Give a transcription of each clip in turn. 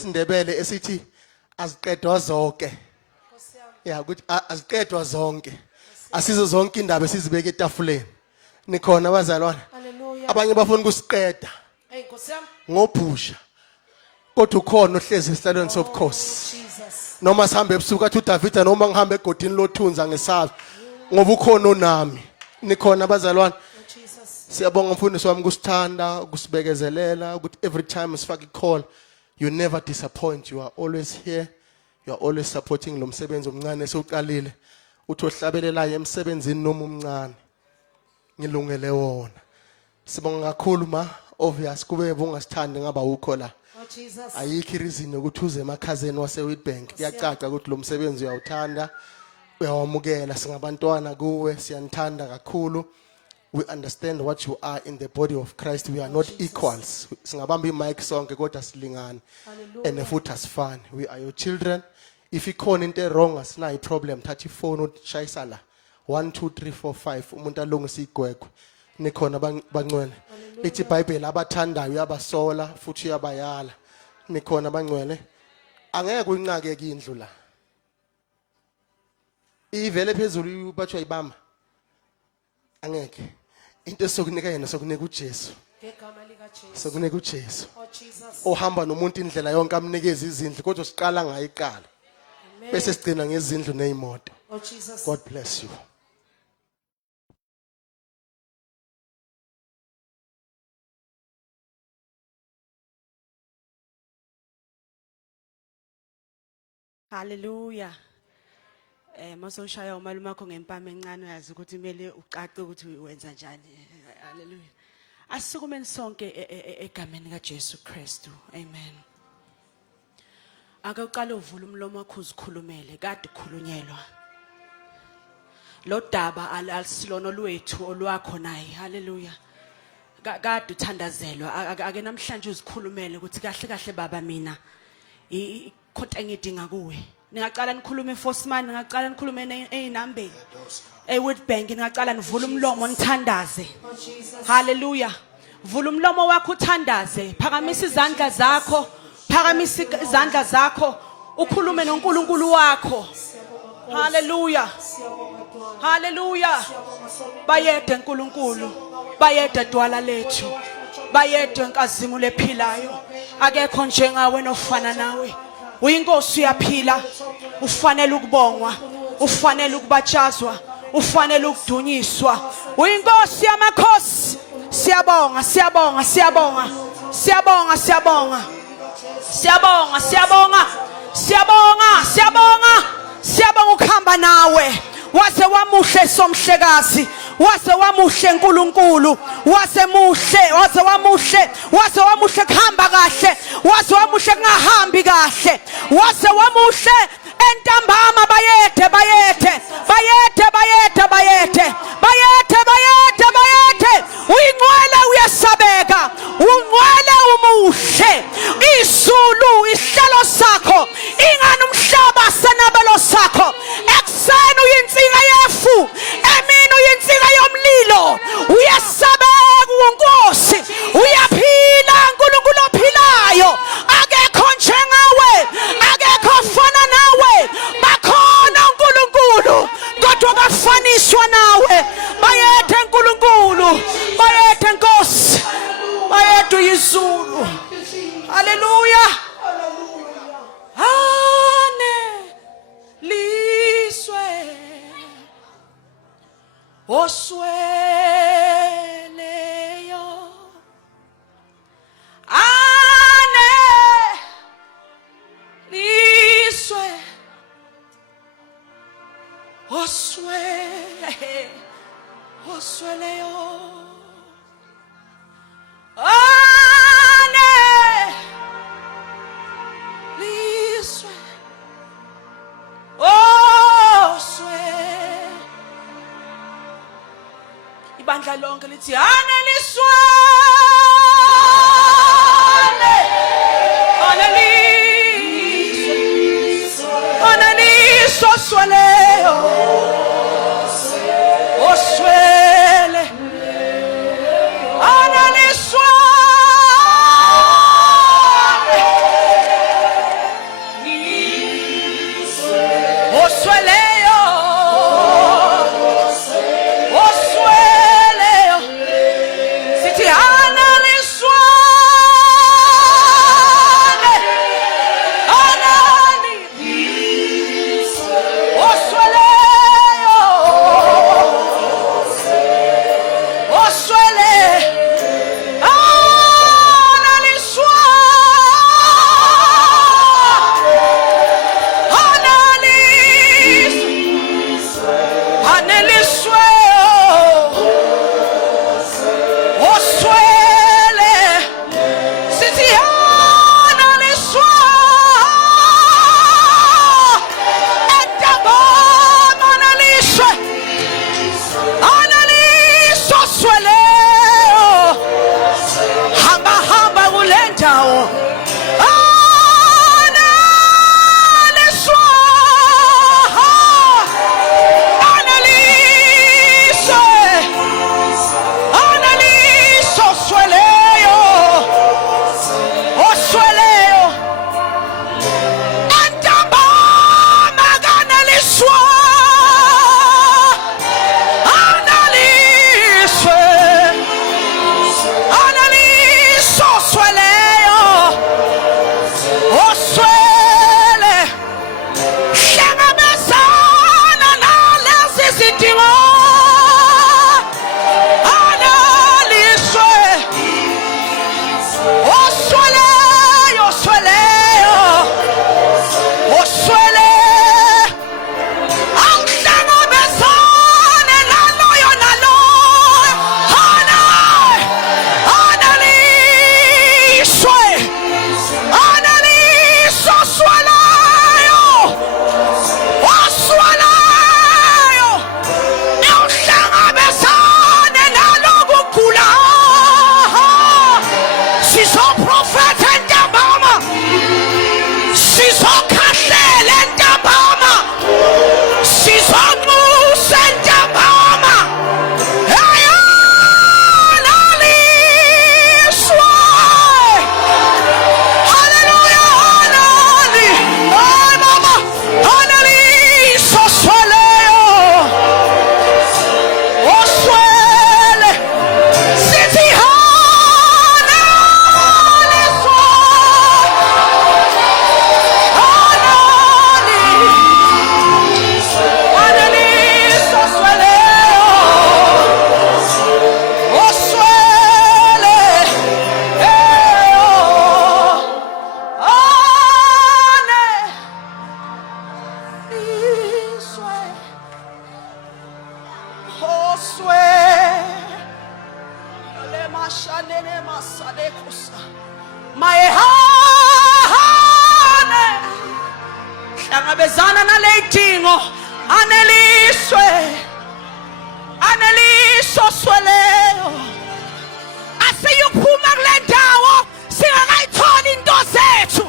sesindebele esithi aziqedwa zonke. Yeah, ukuthi aziqedwa zonke. Asizo zonke indaba esizibeke etafuleni. Nikhona abazalwane. Abanye bafuna ukusiqeda. Ngophusha. Kodwa ukhona ohlezi esihlalweni sobukhosi. Noma sihambe ebusuku athi uDavid noma ngihambe egodini lothunza ngesazi ngoba ukhona onami. Nikhona abazalwane. Siyabonga mfundisi wami kusithanda, ukusibekezelela ukuthi every time sifaka icall you never disappoint, you are always here. You are always supporting lo msebenzi omncane esiuqalile. Uthi ohlabelelayo emsebenzini noma umncane. Ngilungele wona. Sibonga kakhulu ma, obvious kube bungasithandi ngaba ukho la. Ayikho reason ukuthi uze emakhazeni waseWitbank. Kuyacaca ukuthi lo msebenzi uyawuthanda, uyawamukela singabantwana kuwe, siyanthanda kakhulu. We understand what you are in the body of Christ. We are not equals. Singabamba imic sonke kodwa silingana. And futhi asifani. We are your children. If ikhona into wrong asinayo problem, thatha ifone ushayisa la. 1 2 3 4 5 umuntu alungisa igwegwe. Nikhona bangcwele. Lithi iBhayibheli abathandayo uyabasola futhi uyabayala. Nikhona bangcwele. Angeke uyincake indlu la. Ivele phezulu bathu ayibamba. Angeke. Into sokunika yena sokunika uJesu. Ngegama lika Jesu. Sokunika uJesu. Oh Jesus. Ohamba nomuntu indlela yonke amnikeza izindlu kodwa siqala ngayiqala. Bese sigcina ngezindlu nezimoto. Oh Jesus. God bless you. Hallelujah. Mase ushaya umalume wakho ngempama encane uyazi ukuthi kumele ucace ukuthi wenza njani. Hallelujah. Asisukumeni sonke egameni kaJesu Kristu. Amen. Ake uqale uvule umlomo wakho uzikhulumele kade ukhulunyelwa. Lo daba alisilona lwethu olwakho naye. Hallelujah. Kade uthandazelwa ake namhlanje uzikhulumele ukuthi kahle kahle baba mina ikhonto engidinga kuwe. Ningaqala nikhulume eForceman, ningaqala nikhulume einambeni. EWitbank ningaqala nivule umlomo nithandaze. Hallelujah. Vula umlomo wakho uthandaze, phakamisa izandla zakho, phakamisa izandla zakho, ukhulume noNkulunkulu wakho. Hallelujah. Hallelujah. Bayede uNkulunkulu, bayede dwala lethu, bayede inkazimu lephilayo. Akekho njengawe nofana nawe. Uyinkosi uyaphila, ufanele ukubongwa, ufanele ukubatshazwa, ufanele ukudunyiswa. Uyinkosi yamakhosi. Siyabonga, siyabonga, siyabonga. Siyabonga, siyabonga. Siyabonga, siyabonga. Siyabonga, siyabonga. Siyabonga ukuhamba nawe. Wase wamuhle somhlekazi, wase wamuhle uNkulunkulu, wase muhle, wase wamuhle kuhamba kahle, wase wamuhle kungahambi kahle, wase wamuhle entambama bayethe bayethe bayethe bayethe bayethe bayethe bayethe bayethe uyingcwele uyasabeka ungcwele umuhle izulu isihlalo sakho ingani umhlaba senabelo sakho ekseni uyinsinga yefu emini uyinsinga yomlilo uyasabeka uNkosi uyaphila uNkulunkulu ophilayo akekho njengawe akekho fana nawe bakhona uNkulunkulu kodwa bafaniswa nawe bayethe uNkulunkulu bayethe Nkosi bayethe izulu. Hallelujah. Liswe osweleyo liswe osweleyo liswe ibandla lonke lithi aneliswe aneliswe osweleyo oswele aneliswe mayehane hlangabezana naley'dingo aneliswe sweleyo asiyuphuma kule ndawo singakayitholi into zethu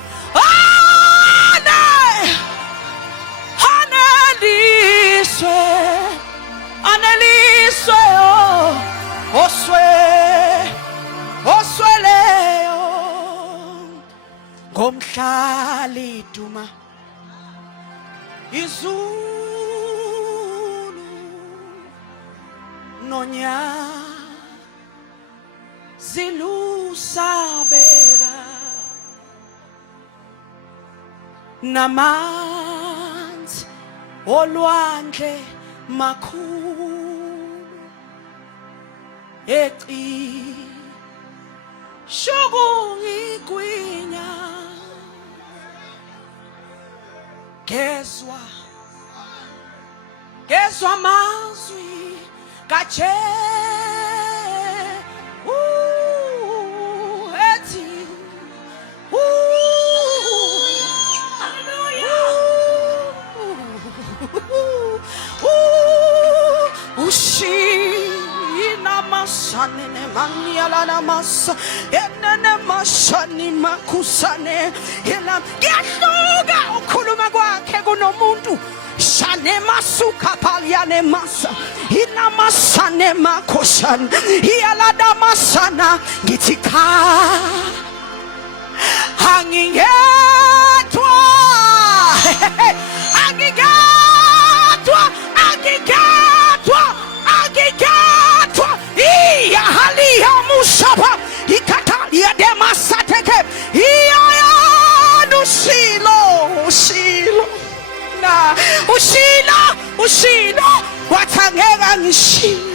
aneliswe osweleyo ngomhlali duma izulu nonya zilusabeka namanzi olwandle makhulu shukungigwinya gezwa mazwi kaje ethi ushina masane manyala na masa enene masani makusane ela yahluka ukhuluma kwakhe kunomuntu shane masuka paliane masa ina masane makosan iyalada masana ngithi cha angingedwa iya haliya musaba ikatalia de masateke iya ushilo na ushilo wathangeka ngishilo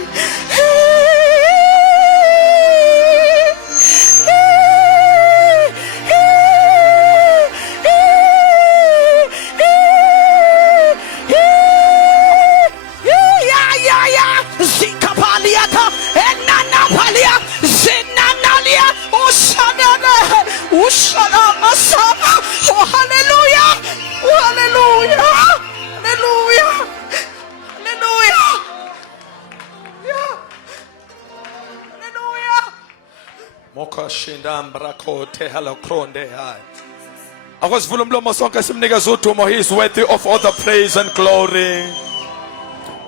Oh, hallelujah. Oh, hallelujah. Hallelujah. Hallelujah. Yeah. Hallelujah. Moka shindambra kote halakronde hai. Akwasivula umlomo sonke simnikeza udumo. He is worthy of all the praise and glory.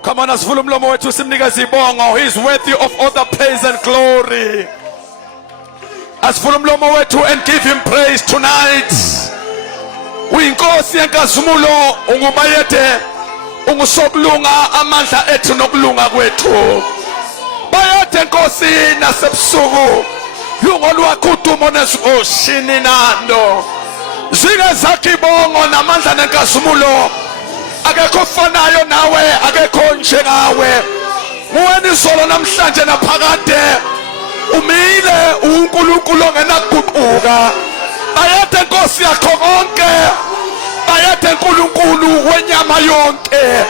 Come on, asivula umlomo wethu simnikeza ibongo. He is worthy of all the praise and glory. Asivula umlomo wethu and give him praise tonight. Uyinkosi yenkazimulo, ungubayede, ungusokulunga amandla ethu nokulunga kwethu. Bayede Nkosi nasebusuku, lungo lwakho udumo nezioshini nando. Zike zakhe ibongo namandla nenkazimulo. Akekho ofanayo nawe, akekho njengawe. Muweni izolo namhlanje naphakade. Umile uNkulunkulu ongenakuguquka. Bayede Nkosi yakho konke. Bayede uNkulunkulu wenyama yonke.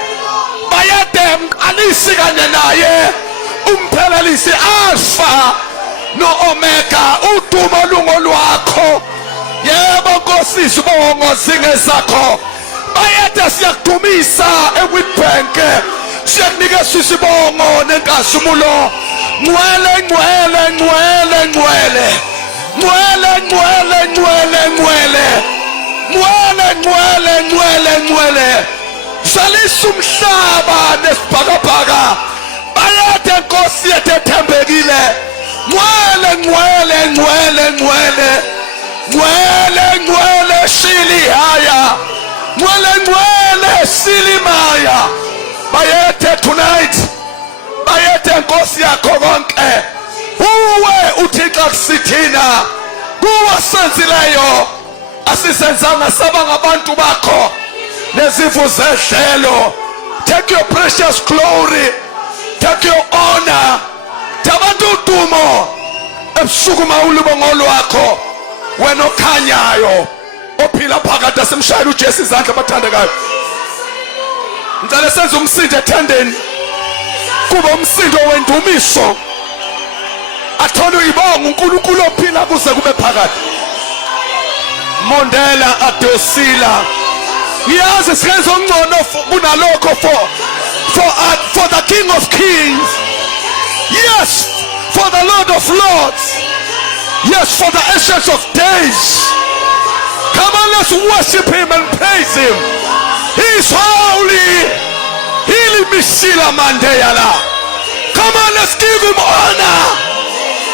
Bayede mqalisi kanye naye umphelelisi Alpha no Omega, udumo lungo lwakho. Yebo Nkosi sibongo zingezakho. Bayede siyakudumisa eWitbank. Siyakunikeza isibongo nenkazimulo. Ngwele ngwele ngwele ngwele. Ngwele ngwele ngwele ngwele. Ngwele ngwele ngwele ngwele. Salisa umhlaba nesibhakabhaka. Bayede Nkosi yethu ethembekile. Ngwele ngwele ngwele ngwele. Ngwele ngwele shilihaya. Ngwele ngwele silimaya. Bayede tonight. Bayede Nkosi yakho konke. Uwe uThixo kusithina. Kuwa senzileyo. Asisenzanga saba ngabantu bakho. Nezimvu zedlelo. Take your precious glory. Take your honor. Tabantu udumo. Ebusuku mawulubongo lwakho. Wena okhanyayo. Ophila phakathi asemshayela uJesu izandla abathandekayo. Ngicela senze umsindo ethandeni. Kuba umsindo wendumiso. Athola uyibonga uNkulunkulu ophila kuze kube phakade. Mondela adosila. Yazi siyenza ongcono kunalokho for the King of Kings. Yes, for the Lord of Lords. Yes, for the Ancient of Days. Come on, let's worship him and praise him. He's holy. Hili misila mandeyala. Come on, let's give him honor.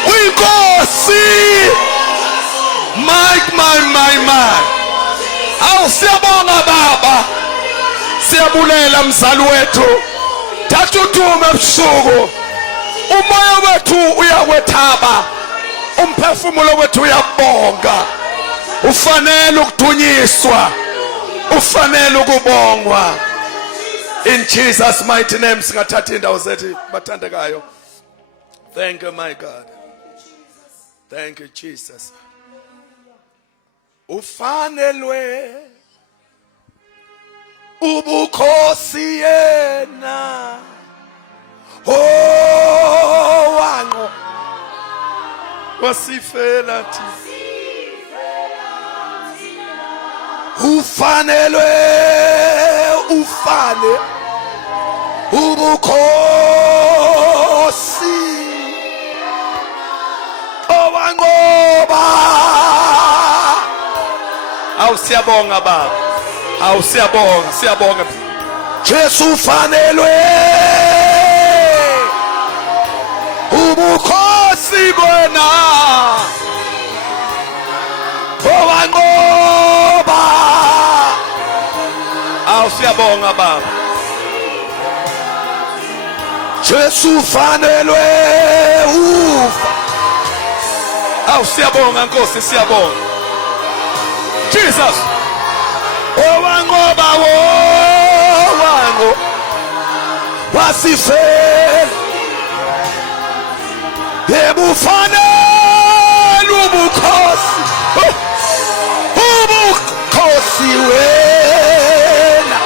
We go see. My. Awu siyabonga baba. Siyabulela mzali wethu. Thatha udumo ebusuku. Umoya wethu uyakwethaba. Umphefumulo wethu uyabonga. Ufanele ukudunyiswa. Ufanele ukubongwa. In Jesus' mighty name singathatha indawo zethu bathandekayo. Thank you, my God. Thank you, Jesus. Ufanelwe ubukhosi yena. Oh, wango wasifela thina. Ufanelwe ubukhosi owangoba. Awu siyabonga baba. Awu siyabonga. Jesu ufanelwe ubukhosi bona owangoba. Awu siyabonga baba. Jesu ufanelwe ufa. Awu siyabonga Nkosi siyabonga. Jesus. Owangoba wango wasifela. Yebufanele ubukhosi. Ubukhosi wena.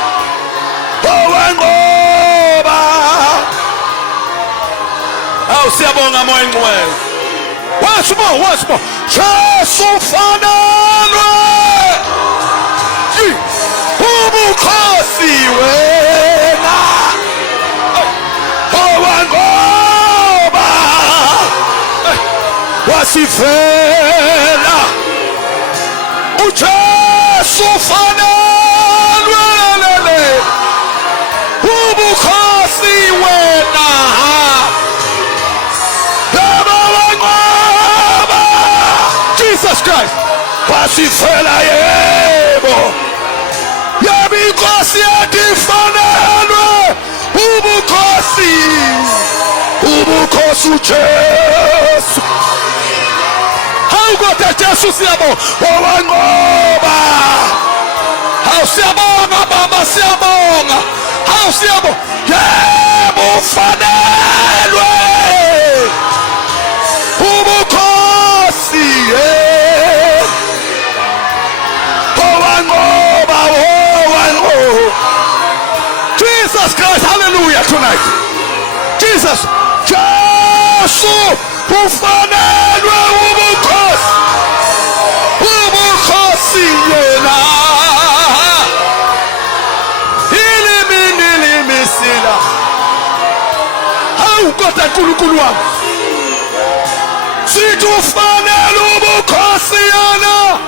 Owangoba. Awu siyabonga moya ngcwele. Once more. Jesu ufanelwe ubukhosi wena. Owangoba wasifela. uJesu ufanelwe ubukhosi wena. Jesus Christ wasifela yebo. Yabinkosi yatifanelwe ubukhosi uJesu. Hawukote Jesu siyabonga owangoba. Hawu siyabonga baba siyabonga. Hawu siyabonga. Yebo ufanelwe ubukhosi owangoba. Jesus Christ, hallelujah tonight. Jesus, Jesu ufanelwe ubukhosi yena. Ilimisila. Hawu kodwa uNkulunkulu wami. Sithi ufanelwe ubukhosi yena.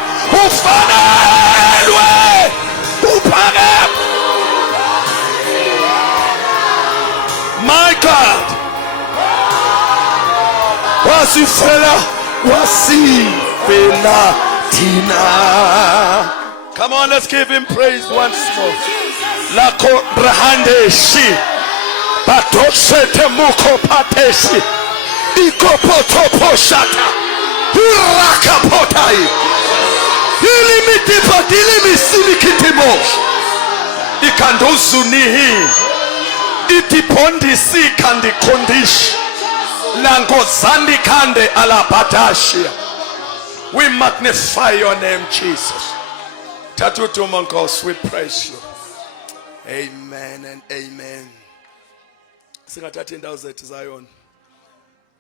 Ufanelwe uphakeme. My God. Wasifela thina. Come on, let's give him praise once more. Lako brahandeshi batosete muko pateshi ikopotoposhata urakapotai ilimitipatilimisimikitimo ikandozunihi itipondisi kandikondishi langozandi kande alabadashia. We magnify your name, Jesus. Tatutu Mankos, we praise you. Amen and amen. Singathatha indawo zethu Zion.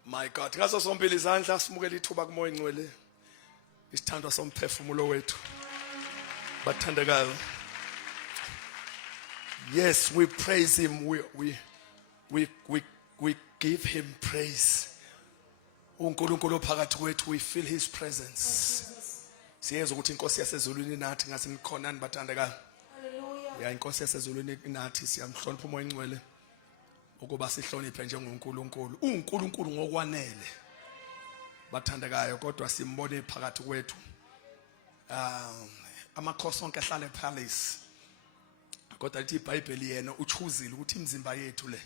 My God, ngaso sombili izandla simukele ithuba kumoya engcwele. Isithandwa somphefumulo wethu. Bathandekayo. Yes, we praise him. We give him praise. uNkulunkulu phakathi kwethu, we feel his presence. Siyezwa ukuthi inkosi yasezulwini nathi ngase nikhonani bathandekayo. Ya inkosi yasezulwini nathi siyamhlonipha umoya engcwele ukuba sihloniphe njengoNkulunkulu. uNkulunkulu ngokwanele bathandekayo kodwa simbone phakathi kwethu. Amakhosi onke ahlala ePalace. Kodwa lithi iBhayibheli yena uchuzile ukuthi imizimba yethu le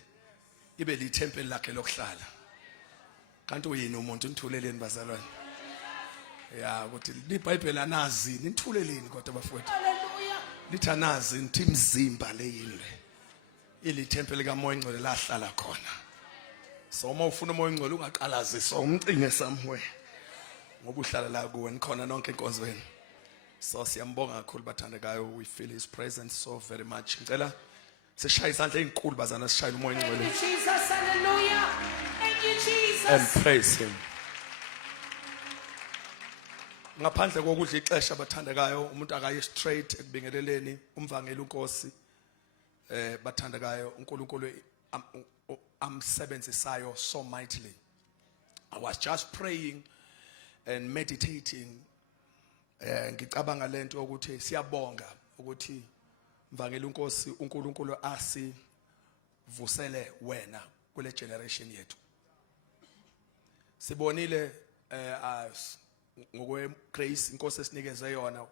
ibe lithempeli lakhe lokuhlala. Kanti uyini umuntu nithuleleni bazalwane? Ya ukuthi iBhayibheli anazi nithuleleni kodwa bafowethu. Hallelujah. Lithi anazi nithi imizimba le yini le ilithempeli kaMoya Engcwele la hlala khona. So uma ufuna uMoya Engcwele ungaqalaziswa umcinge somewhere ngoba uhlala la kuwe nikhona nonke enkonzweni. So siyambonga kakhulu bathandekayo, we feel his presence so very much. Ngicela sishaya izandla ezinkulu bazana sishaya uMoya Engcwele Thank you, Jesus. Hallelujah. Thank you, Jesus. and praise him. Ngaphandle kokudla ixesha bathandekayo, umuntu akaye straight ekubingeleleni umvangeli uNkosi bathandekayo uNkulunkulu amsebenzisayo so mightily. I was just praying and meditating. Ngicabanga lento ukuthi siyabonga ukuthi mvangeli uNkosi uNkulunkulu asivusele wena kule generation yethu. Sibonile ngokwe grace inkosi esinikeze yona,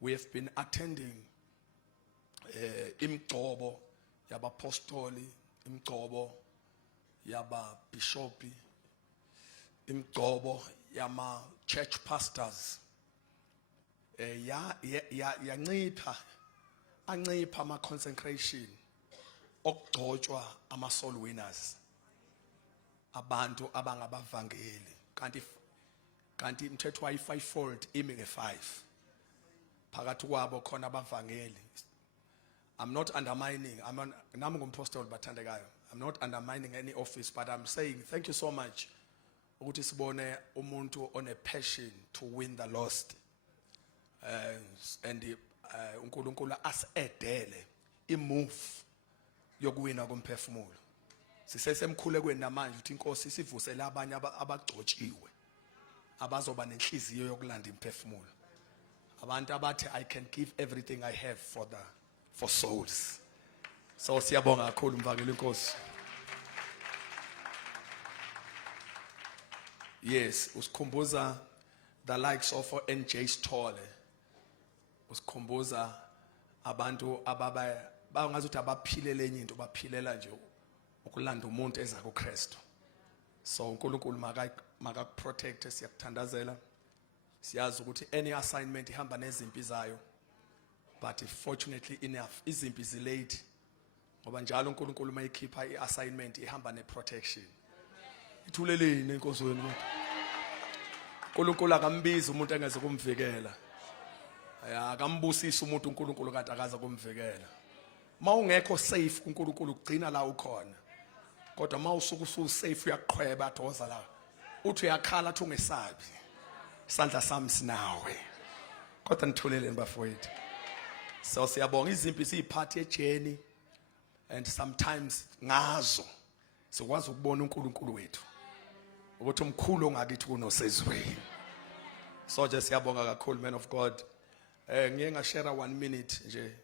we have been attending imigcobo yabapostoli, imigcobo yababishopi, imigcobo yama church pastors. Yancipha ama consecration okugcotshwa ama soul winners, abantu abangabavangeli. Kanti imithetho wayi-5-fold imi nge-5 phakathi kwabo khona abavangeli. I'm not undermining, nami ngumphostoli bathandekayo, I'm not undermining any office, but I'm saying thank you so much ukuthi sibone umuntu on a passion to win the lost. And uNkulunkulu asedele imove yokuwina komphefumulo. Sisesemkhulekweni namanje ukuthi inkosi isivusele abanye abagcotshiwe abazoba nenhliziyo yokulanda imphefumulo. Abantu abathi I can give everything I have for souls. So siyabonga kakhulu mvangeli inkosi. Yes, usikhumbuza the likes of NJ Stole. Usikhumbuza abantu bangazuthi abaphilele enye into baphilela nje ukulanda umuntu eza kuKristu. So uNkulunkulu maka protect siyakuthandazela. Siyazi ukuthi any assignment ihamba nezimpi zayo, but fortunately enough izimpi zilate ngoba njalo uNkulunkulu mayikhipha iassignment ihamba neprotection. Ithuleleni inkosi wenu. uNkulunkulu akambiza umuntu engeze kumvikela. Akambusisa umuntu uNkulunkulu kanti akaza kumvikela. Mawungekho safe uNkulunkulu ugcina la ukhona. Kodwa mawusuku safe uyaqhweba adoza la. Uthi uyakhala athi ungesabi. Isandla sami sinawe. Kodwa nithuleleni bafowethu. So siyabonga izimpi siyiphathi ejeni, and sometimes ngazo sikwazi ukubona uNkulunkulu wethu ukuthi umkhulu ongakithi kunosezweni. So nje siyabonga kakhulu man of God. Ngiye ngashare 1 minute nje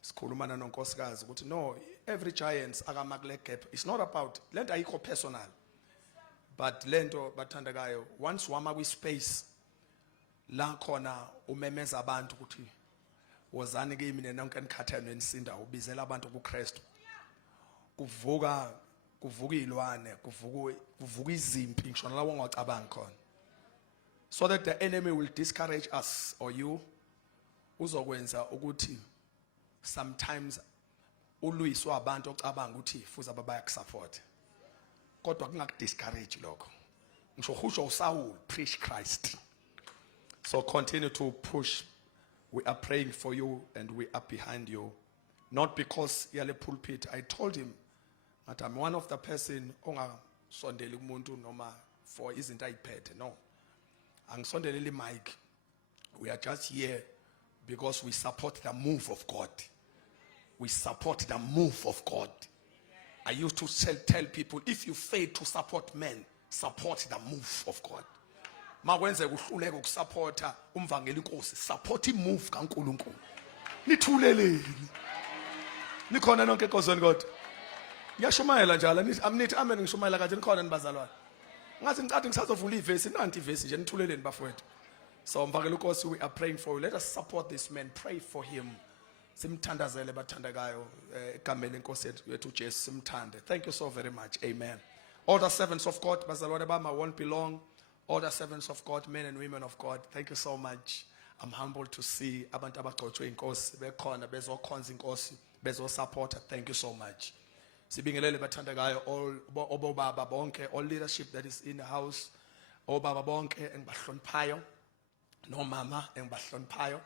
sikhulumana nonkosikazi ukuthi no, every giants akamakule gap, it's not about lento ayikho personal, but lento bathandekayo once wama kwi space la khona umemeza abantu ukuthi wozani kimi nina nonke enikhathalwe nisinda ubizela abantu kuKristu. Kuvuka izilwane, kuvuka izimpi ngisho nalawo ongacabanga khona. So that the enemy will discourage us or you, uzokwenza ukuthi sometimes uluyiswa abantu ocabanga ukuthi fuza babaya kusupport. Kodwa kungakudiscourage lokho. Ngisho husho uSaul preach Christ. So continue to push. We are praying for you and we are behind you. Not because yale pulpit. I told him that I'm one of the person onga sondele kumuntu noma for izinto ayiphethe. No. Angisondeleli mic. We are just here because we support the move of God. We support the move of God. I used to tell people, if you fail to support men, support the move of God. Makwenze kuhluleka ukusupporta umvangeli inkosi, support imove kaNkulunkulu. Nithuleleni. Nikhona nonke enkozweni kodwa. Ngiyashumayela njalo, amnithi amen ngishumayela kanje nikhona nibazalwane. Ngathi ngicade ngisazovula ivesi, nanti ivesi nje nithuleleni bafowethu. So mvangeli inkosi, we are praying for you. Let us support this man, pray for him. Simthandazele bathandekayo egameni lenkosi yethu uJesu simthande. Thank you so very much. Amen. All the servants of God, bazalwane bami, won't belong. All the servants of God, men and women of God, thank you so much. I'm humbled to see abantu abagcotshwe inkosi bekhona bezokhonza inkosi bezosupporta. Thank you so much. Sibingelele bathandekayo all obaba bonke, all leadership that is in the house, obaba bonke engibahloniphayo, no mama engibahloniphayo,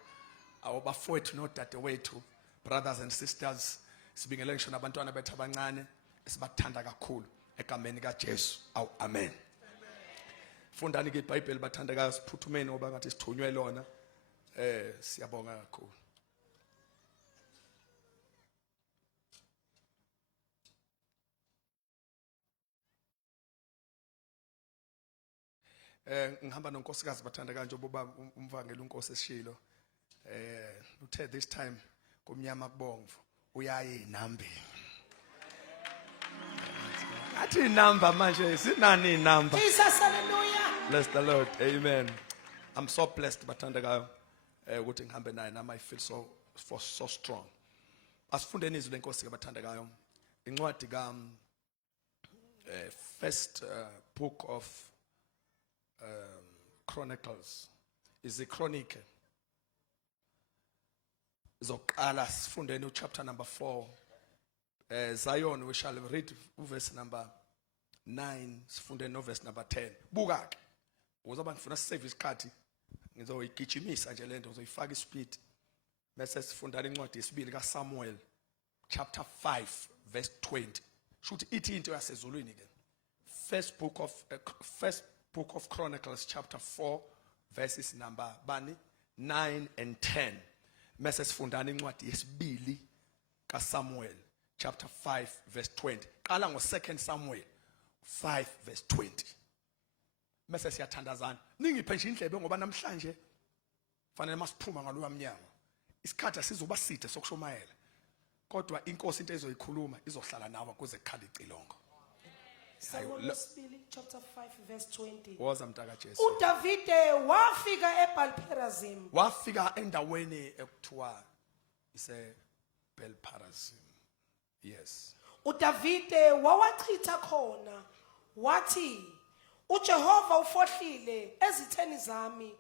awabafowethu no dadewethu, brothers and sisters, sibingelele ngisho nabantwana bethu abancane esibathanda kakhulu egameni kaJesu. Amen. Fundani ke iBhayibheli bathandekayo, siphuthumeni ngoba ngathi sithunywe lona. Siyabonga kakhulu. Ngihamba nonkosikazi bathandekayo njengoba umvangeli unkosi esishilo. Uthe this time kumnyama kubomvu uyaye inambeni. Athi inamba manje sinani inamba. Jesus, hallelujah. Bless the Lord. Amen. I'm so blessed bathandekayo ukuthi ngihambe naye nama I feel so strong. Asifundeni izwi lenkosi ke bathandekayo. Incwadi ka first book of Chronicles is the chronicle. Zoqala sifundeni chapter number 4. Zion, we shall read verse number 9, sifunde no verse number 10. Buka ke. Uzoba ngifuna save isikhathi. Ngizoyigijimisa nje lento, uzoyifaka ispeed. Bese sifunda incwadi yesibili kaSamuel chapter 5 verse 20. Should ithi into yasezulwini ke. First book of Chronicles chapter 4 verses number 9 and 10. Bese sifunda incwadi yesibili kaSamuel chapter 5 verse 20. Qala ngo2 Samuel 5 verse 20. Mase siyathandazana. Ningiphe nje indlebe ngoba namhlanje fanele masiphuma ngalowa mnyango. Isikhathi sizoba side sokushumayela. Kodwa inkosi into ezoyikhuluma izohlala nawe kuze kukhale icilongo. Samuel chapter 5 verse 20. Woza mntaka Jesu. uDavide wafika eBalperazim. Wafika endaweni ekuthiwa ise Belperazim. Yes. uDavide wawachitha khona wathi uJehova ufohlile ezitheni zami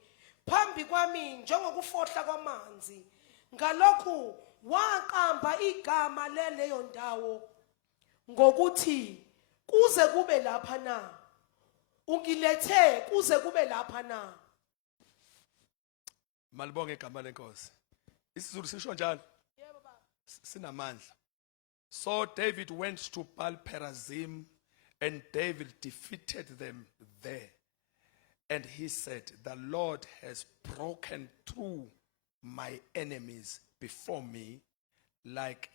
phambi kwami njengokufohla kwamanzi. Ngalokhu waqamba igama leleyo ndawo ngokuthi kuze kube lapha na. Ungilethe kuze kube lapha na. Malibonge igama lenkosi. Isizulu sisho njalo. Yebo baba. Sinamandla. So David went to Baal-perazim, and David defeated them there. And he said, the Lord has broken through my enemies before me like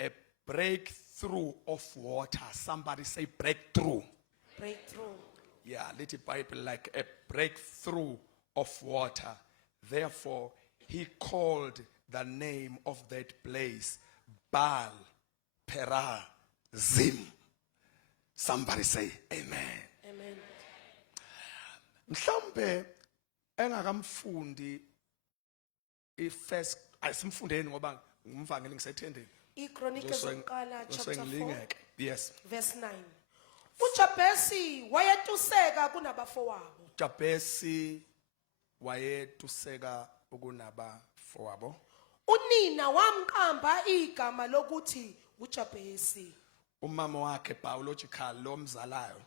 a breakthrough of water. Somebody say breakthrough. Breakthrough. Yeah, little Bible, like a breakthrough of water. Therefore, he called the name of that place Baal Perazim. Somebody say amen. Amen. Mhlambe engakamfundi ifirst asimfundeni ngoba ngumvangeli ngisethendeni. iChronicles uqala chapter 4 Yes. verse 9. uJabesi wayetuseka kunabafowabo. Jabesi wayetuseka ukunabafowabo. Unina wamqamba igama lokuthi uJabesi. Umama wakhe biological lomzalayo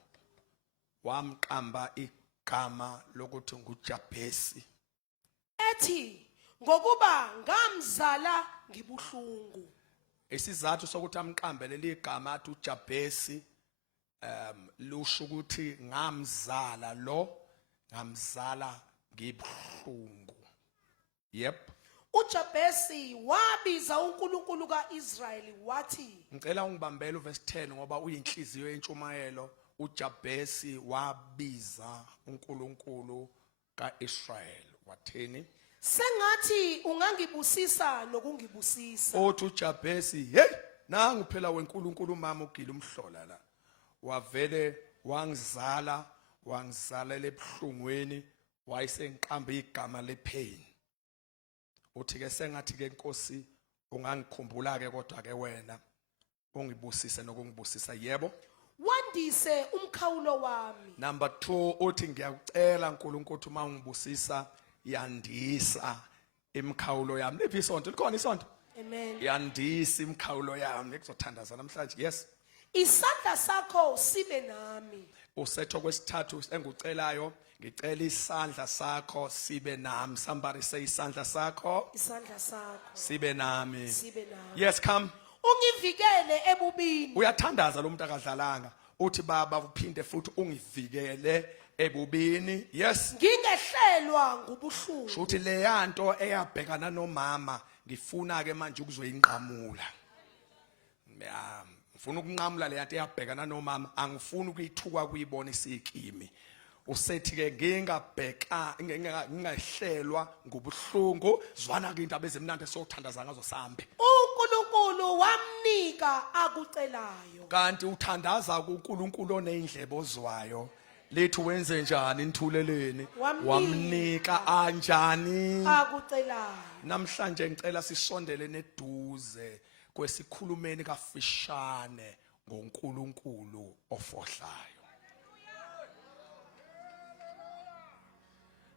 wamqamba igama lokuthi nguJabesi. Ethi ngokuba ngamzala ngibuhlungu. Isizathu sokuthi amqambe leli gama athi uJabesi lusho ukuthi ngamzala lo ngamzala ngibhlungu. Yep. uJabhesi wabiza uNkulunkulu kaIsrayeli wathi Ngicela ungibambele uverse 10 ngoba uyinhliziyo yentshumayelo. uJabhesi wabiza uNkulunkulu kaIsrael wathini? sengathi ungangibusisa nokungibusisa Othi uJabhesi, hey, nangu phela weNkulunkulu mama ugila umhlola la. Wavele wangizala lebhlungweni wayesengiqamba igama lepain. Uthi ke sengathi ke Nkosi ungangikhumbula ke kodwa ke wena ungibusise nokungibusisa. Yebo. wandise umkhawulo wami Number 2 uthi ngiyakucela uNkulunkulu ukuthi mangibusisa yandisa imikhawulo yami. Liphi isonto? Likhona isonto? amen Yandisa imikhawulo yami ekuzothandaza namhlanje. Yes. isandla sakho sibe nami Usetho kwesithathu engicelayo ngicela isandla sakho sibe nami. Somebody say isandla sakho isandla sakho sibe nami. sibe nami Yes, come. ungivikele ebubini Uyathandaza lo muntu akadlalanga. Uthi baba uphinde futhi ungivikele ebubini. Yes. ngingehlelwa ngubuhlungu Futhi le yanto eyabhekana nomama ngifuna ke manje ukuzoyinqamula. Ngifuna ukunqamula le yanto eyabhekana nomama, angifuni ukuyithuka kuyibona isikimi. Usethi ke ngingabheka ngingahlelwa ngobuhlungu zwana ke indaba ezimnandi esothandaza ngazo sambe. uNkulunkulu wamnika akucelayo Kanti uthandaza kuNkulunkulu onezindlebe ozwayo. Lethi wenze njani nithuleleni? Wamnika anjani? akucelayo Namhlanje ngicela sisondele neduze kwesikhulumeni kafishane ngoNkulunkulu ofohlayo.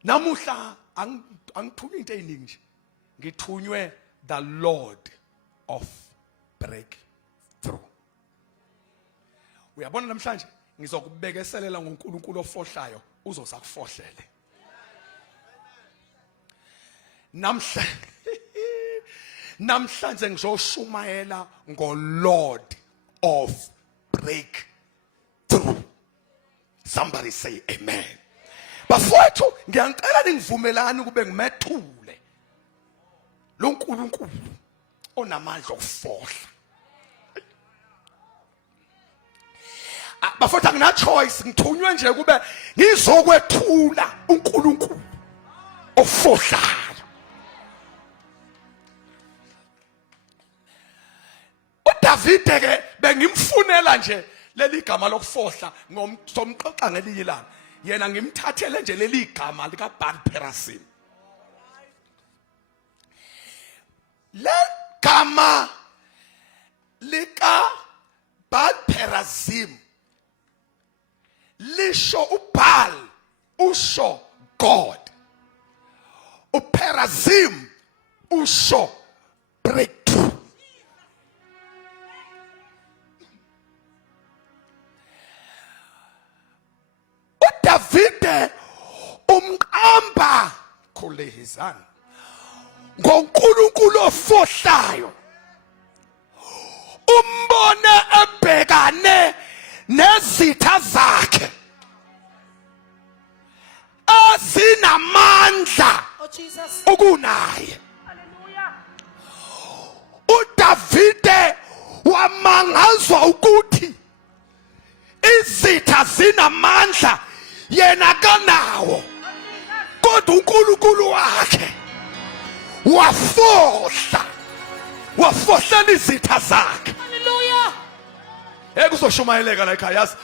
Namuhla angithunywe into eyiningi nje. Ngithunywe the Lord of breakthrough. Uyabona namhlanje ngizokubekeselela ngoNkulunkulu ofohlayo uzosakufohlele. Namhlanje ngizoshumayela ngoLord of breakthrough. Somebody say amen. Bafowethu ngiyangicela ningivumelani kube ngimethule lo nkulunkulu onamandla okufohla. Bafowethu angina choice ngithunywe nje kube ngizokwethula uNkulunkulu ofohlayo. uDavide ke bengimfunela nje leli gama lokufohla ngomxoxa ngelinye ilanga. Yena ngimthathele nje leli gama lika Baal-Perazim. Le gama lika Baal-Perazim lisho uBaal usho God. uPerazim usho breakthrough. uDavide umqamba khulehizana ngoNkulunkulu ofohlayo. Umbone ebhekane nezitha zakhe azinamandla oh Jesus ukunaye. hallelujah uDavide wamangazwa ukuthi izitha zinamandla yena kanawo, kodwa uNkulunkulu wakhe wafohlela izitha zakhe. hallelujah Ekuzoshumayeleka la ekhaya yazi.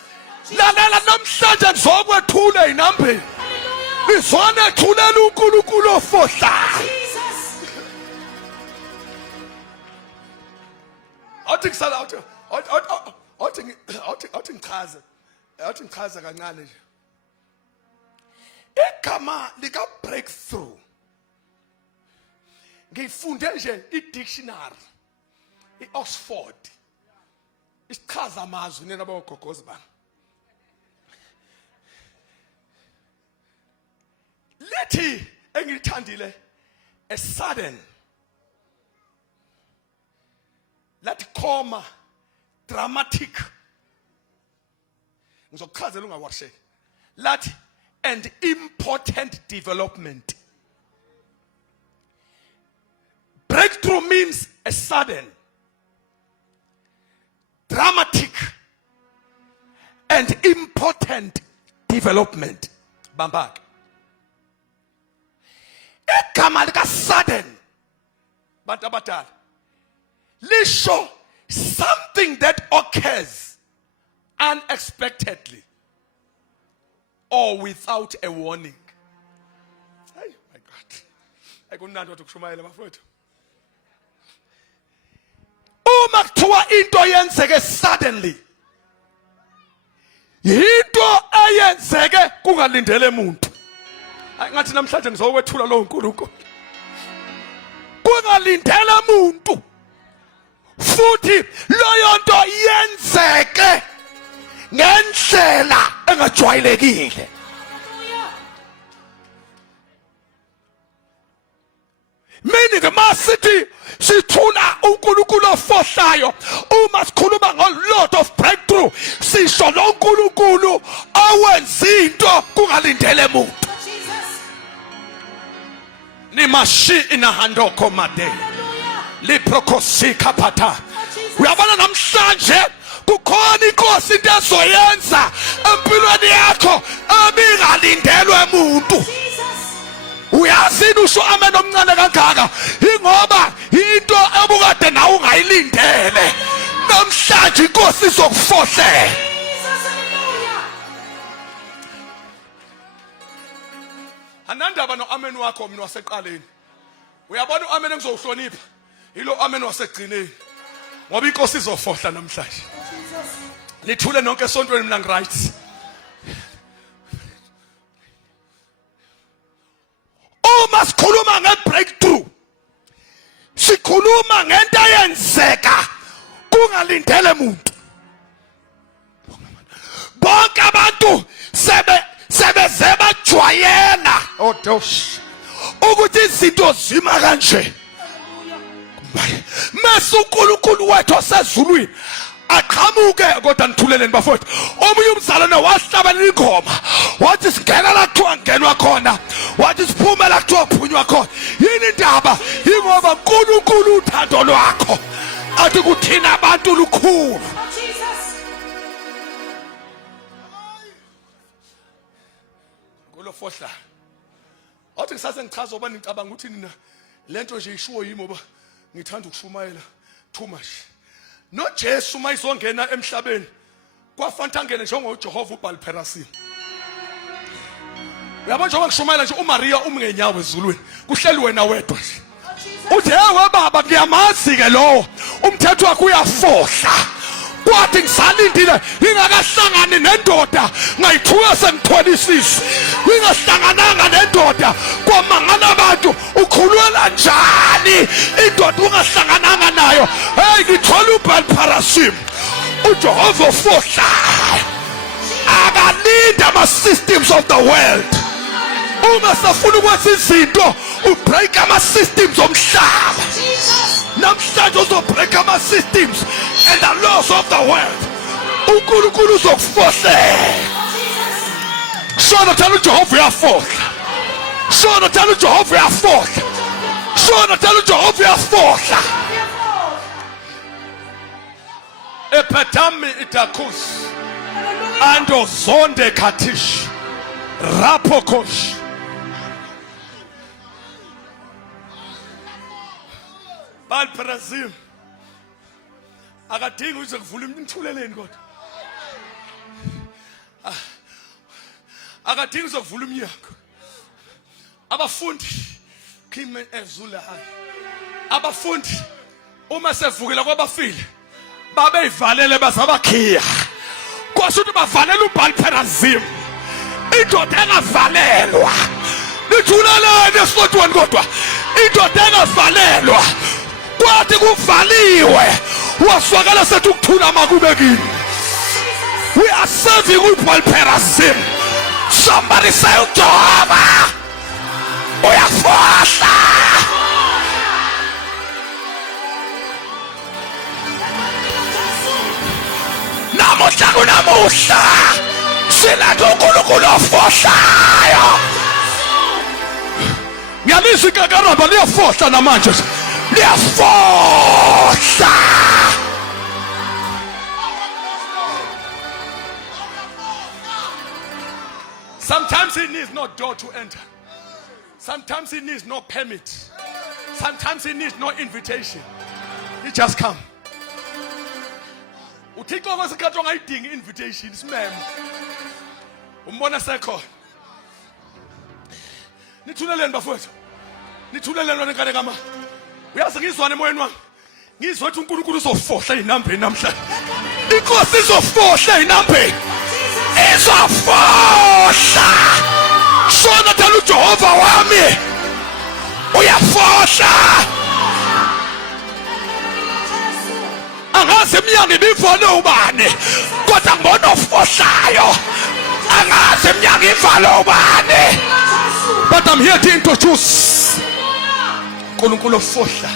Lalela namhlanje ngizokwethula inambeni. hallelujah Ngizona ethulela uNkulunkulu ofohlayo. Jesus Awuthi ngisala awuthi ngichaze kancane nje. Igama lika breakthrough ngifunde nje i-dictionary i-Oxford isichaza amazwi nina bagogozi bami. Lethi engilithandile a sudden, lathi comma, dramatic, Ngizokuchazela ungawasheki. Lathi and important development. Breakthrough means a sudden, dramatic, and important development. Bambak. Igama lika sudden. Bantu abadala. Lisho something that occurs unexpectedly or without a warning. Hey, my God. Akunandi wathi kushumayela bafowethu. Uma kuthiwa into yenzeke suddenly, into eyenzeke kungalindele umuntu. Ngathi namhlanje ngizokwethula lo uNkulunkulu. Kungalindele umuntu. Futhi loyo nto yenzeke ngendlela engajwayelekile. Meaning masithi sithula uNkulunkulu ofohlayo uma sikhuluma ngo-Lord of breakthrough sisho lo uNkulunkulu owenza into kungalindele umuntu. Nimashi inahandoko made liprokosika pata. Uyabona namhlanje kukhona inkosi into ezoyenza empilweni yakho ebingalindelwe umuntu. Uyazini usho amen omncane kangaka ingoba into ebukade nawe ungayilindele namhlanje inkosi izokufohlela. Anandaba no amen wakho mina waseqaleni. Uyabona uamen engizowuhlonipha yilo amen wasegcineni. Ngoba inkosi izofohla namhlanje. Nithule nonke esontweni mina ngiright. Uma sikhuluma ngebreakthrough sikhuluma ngento eyenzeka kungalindele umuntu. Bonke abantu sebeze bajwayela ukuthi izinto zima kanje. Mase uNkulunkulu wethu osezulwini aqhamuke kodwa nithuleleni bafowethu. Omunye umzalwane wahlabelela ingoma wathi singena la kuthiwa ngenwa khona, wathi siphume la kuthiwa kuphunywa khona. Yini indaba? Ingoba uNkulunkulu uthando lwakho athi kuthina abantu lukhulu. Kulofohla athi ngisase ngichaza oba ngicabanga ukuthi nina lento nje ishuwo yimi oba ngithanda ukushumayela too much. No Jesu mayizongena emhlabeni kwafanele angene njengoJehova uBalperasim. Uyabona njengoba ngishumayela nje uMaria umngenyawo ezulwini kuhleli wena wedwa nje. Uthi hey baba ngiyamazi ke lo umthetho wakho uyafohla. Kwathi ngisalindile ingakahlangani nendoda ngayithuka sengitholisisa. Ingahlangananga nendoda kwamangana abantu ukhulwela njani indoda ungahlangananga nayo. Hey ngithola uBalperasim uJehova ofohla. Akalinda ama systems of the world. Uma safuna ukwenza izinto ubreak ama systems omhlaba. Namhlanje uzobreak ama systems and the laws of the world. uNkulunkulu uzokufohlela. Shona tell uJehova uyafohla. Shona tell uJehova uyafohla. Shona tell uJehova uyafohla. Epatami itakus ando zonde katish rapokosh. Balperasim akadingi uze kuvula imthuleleni kodwa akadingi uze kuvula umnyango. Abafundi kimi ezula hayi abafundi uma sevukela kwabafile babeyivalele bazabakhiya kwasho ukuthi bavalele uBalperasim indoda engavalelwa. Nithuleleni esifotweni kodwa indoda engavalelwa kwathi kuvaliwe waswakala sethu ukuthula makube kini. We are serving uBalperasim. Somebody say uJehova uyafohla. Namuhla kunamuhla Siletha uNkulunkulu ofohlayo. Ngiyalizwa ikakaramba liyafohla namanje. Liyafohla. Sometimes he needs no door to enter. Sometimes he needs no permit. Sometimes he needs no invitation. He just come. Uthixo kwesikhathi ongayidingi invitation simem. Umbona sekho. Nithuleleni bafowethu. Nithuleleni lona ngane kama. Uyazi ngizwane emoyeni wami. Ngizwe ukuthi uNkulunkulu uzofohla inambeni namhlanje. Inkosi izofohla inambeni. Izofohla. Shona thala uJehova wami. Uyafohla. Angazi emnyango ibivale ubani. Kodwa ngibona ofohlayo. Angazi emnyango ivale ubani. But I'm here to introduce uNkulunkulu ofohla.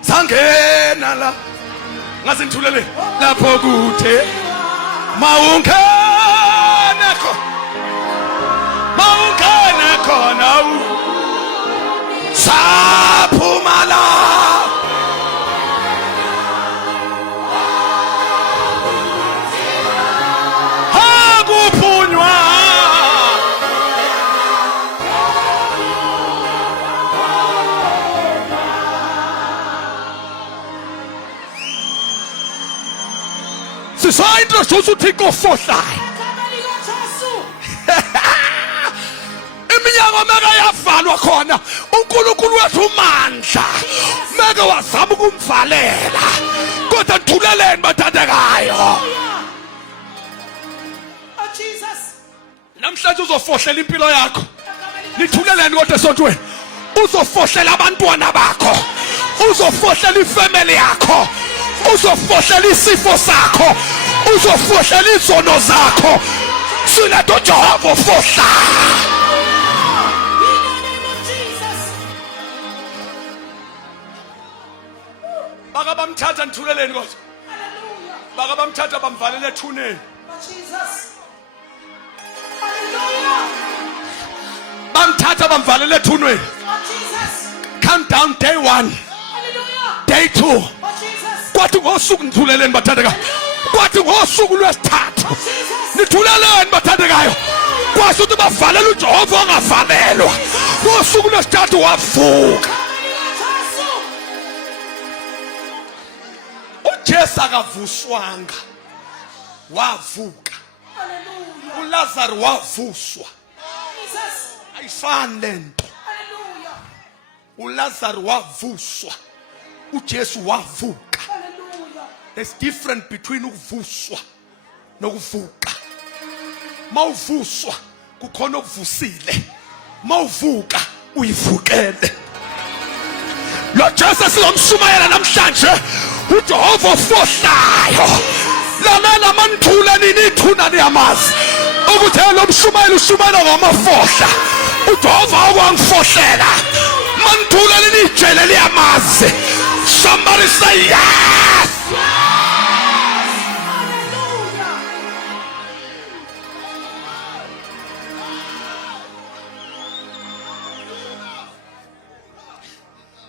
Sangena la ngaze ngithulele lapho kuthe mawungena khona saphuma la hakuphunywa sisayintroduce uThixo ofohlayo. Iminyango meka yavalwa khona uNkulunkulu wethu umandla meka wazama ukumvalela kodwa thuleleni bathandekayo. Namhlanje uzofohlela impilo yakho. Nithuleleni kodwa esontweni. Uzofohlela abantwana bakho. Uzofohlela ifamily yakho. Uzofohlela isifo sakho. Uzofohlela izono zakho. Siletha uJehova ofohla. Baka bamthatha nithuleleni kodwa. Hallelujah. Baka bamthatha bamvalele ethuneni. Jesus. Hallelujah. Bamthatha bamvalele ethuneni. Jesus. Count down day 1. Hallelujah. Day 2. Jesus. Kwathi ngosuku nithuleleni bathandekayo. Kwathi ngosuku lwesithathu. Nithuleleni bathandekayo. Kwathi ukuthi bavalele uJehova ongavalelwa. Ngosuku lwesithathu wavuka. Jesu akavuswanga wavuka. Hallelujah. uLazarus wavuswa. Jesus. Ayifani lento. Hallelujah. uLazarus wavuswa. uJesu wavuka. Hallelujah. There's difference between ukuvuswa nokuvuka. Mawuvuswa kukhona okuvusile. Mawuvuka uyivukele. Lo Jesu silomshumayela namhlanje uJehova ofohlayo. Lalela manithula ninithuna niyamazi ukuthi lo mshumayela ushumayela ngamafohla. uJehova okwangifohlela manithula ninijele liyamazi. Somebody say yes.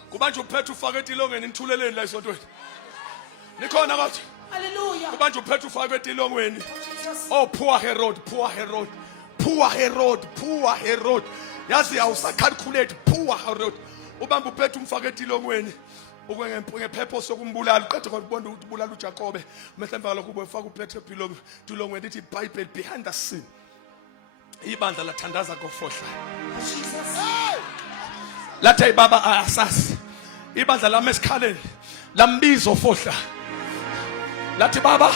Kubanje uphethe ufake etilongweni nithuleleni la esontweni. Nikhona bathi? Hallelujah. Kubanje uphethe ufake etilongweni. Oh poor Herod, poor Herod. Poor Herod, poor Herod. Yazi awusacalculate poor Herod. Ubamba uphethe umfake etilongweni. Ngephepho sokumbulala uqede ukubona ukuthi ubulala uJakobe. Mehlemba lokho ubefaka uphethe etilongweni lithi Bible behind the scene. Ibandla lathandaza kofohla. Jesus. Lathe baba asasi. Ibandla lami esikhaleni lambiza ofohla. Lathi baba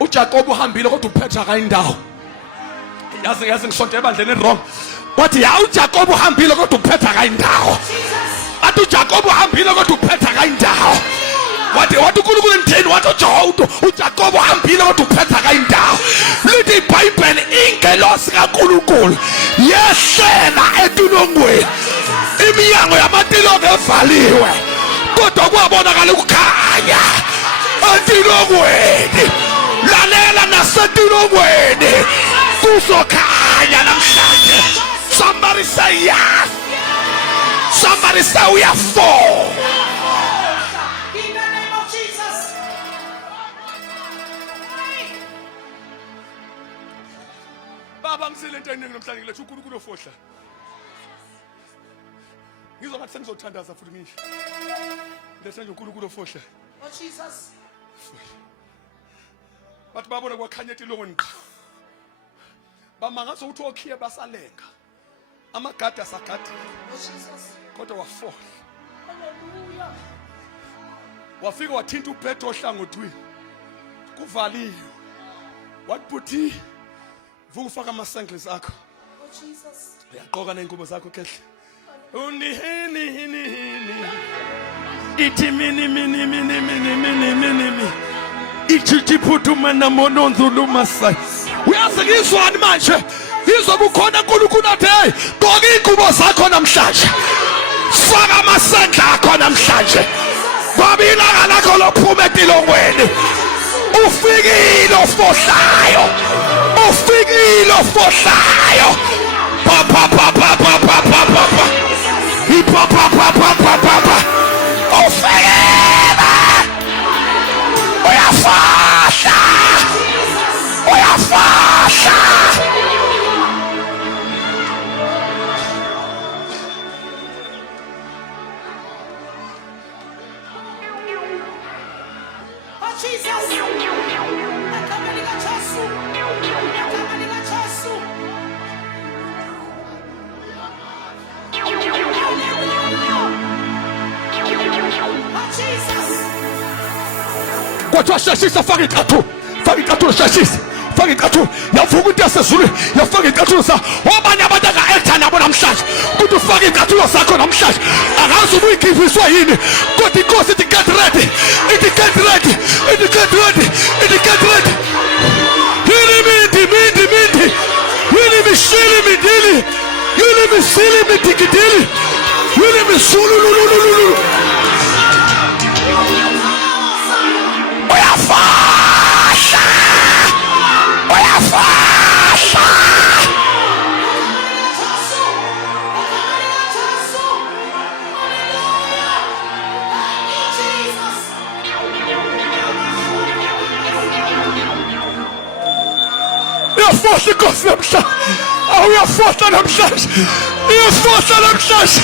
uJakobe uhambile kodwa uphetha akayindawo. Yazi ngisonto ebandleni wrong. Wathi ya uJakobe uhambile kodwa uphetha akayindawo. Athi uJakobe uhambile kodwa uphetha akayindawo. wathi uNkulunkulu ngitheni wathi uJakobo hambile kodwa uphetha kayindawo lithi iBhayibheli ingelosi kaNkulunkulu yehlela etilongweni iminyango yamatilongo evaliwe kodwa kwabonakala ukukhanya etilongweni lalela nasetilongweni kuzokhanya namhlanje. Somebody say yes. Somebody say we are full. In the name of Jesus. Baba ngisile into eningi namhlanje ngilethe uNkulunkulu ofohla. Ngizwa ngathi sengizothandaza futhi ngisho. Lethe nje uNkulunkulu ofohla. Oh Jesus. Bathi babona kwakhanya etilongweni qha. Bamangaso uthi okhiye basalenga. Amagada sagadi Oh Jesus. kodwa wafohla. Hallelujah. Wafika wathinta uPetro ohlangothweni. Kuvaliwe. Wathi vuka ufaka ama-sandals akho. Oh Jesus. Uyaqoka nengubo zakho kehle. Unihini. Ithi mini. Ithi phuthuma namononzulu masai. Uyazi ngizwani manje? Ngizwa kukhona uNkulunkulu athi hey, gqoka ingubo zakho namhlanje. Faka amasandla akho namhlanje. Ngoba ilanga lakho lophuma etilongweni. Ufikile ofohlayo. Ufikile ofohlayo. Pa. Ipa. Ufikile. Uyafahla. Oh Jesus. Ekama lika Jesu. Ekama lika Jesu. Oh Jesus. Kodwa sheshisa faka iqathu. Faka iqathu sheshisa. Faka iqathu. Yavuka into yasezulu. Yafaka iqathu sa. Obanye abantu anga-actor nabo namhlanje. Kuthi ufaka iqathu sakho namhlanje. Angazi ubuyikhipiswa yini. Kodwa inkosi ithi get ready. Ithi get ready. Ithi get ready. Ithi get ready. Mindi. Yini mishili midili. Yini misili midigidili. Yini misulululululu. Uyafahla. Uyafahla inkosi namhlanje. Uyafahla namhlanje.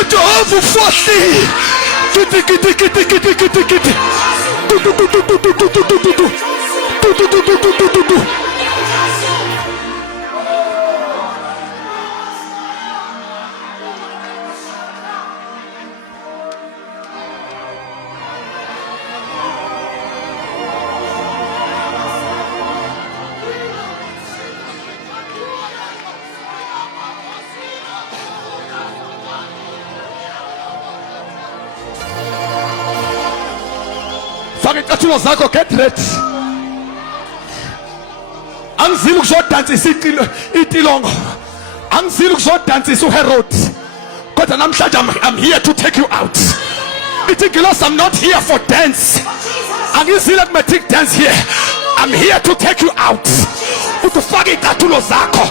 uJehova ufohlile. Kiti. Faka icathulo zakho, get ready. Angizile ukuzodansisa itilongo. Angizile ukuzodansisa uHerod. Kodwa namhlanje I'm here to take you out. Itingilos, I'm not here for dance. Angizile kumatic dance here. I'm here to take you out. Utufaka icathulo zakho.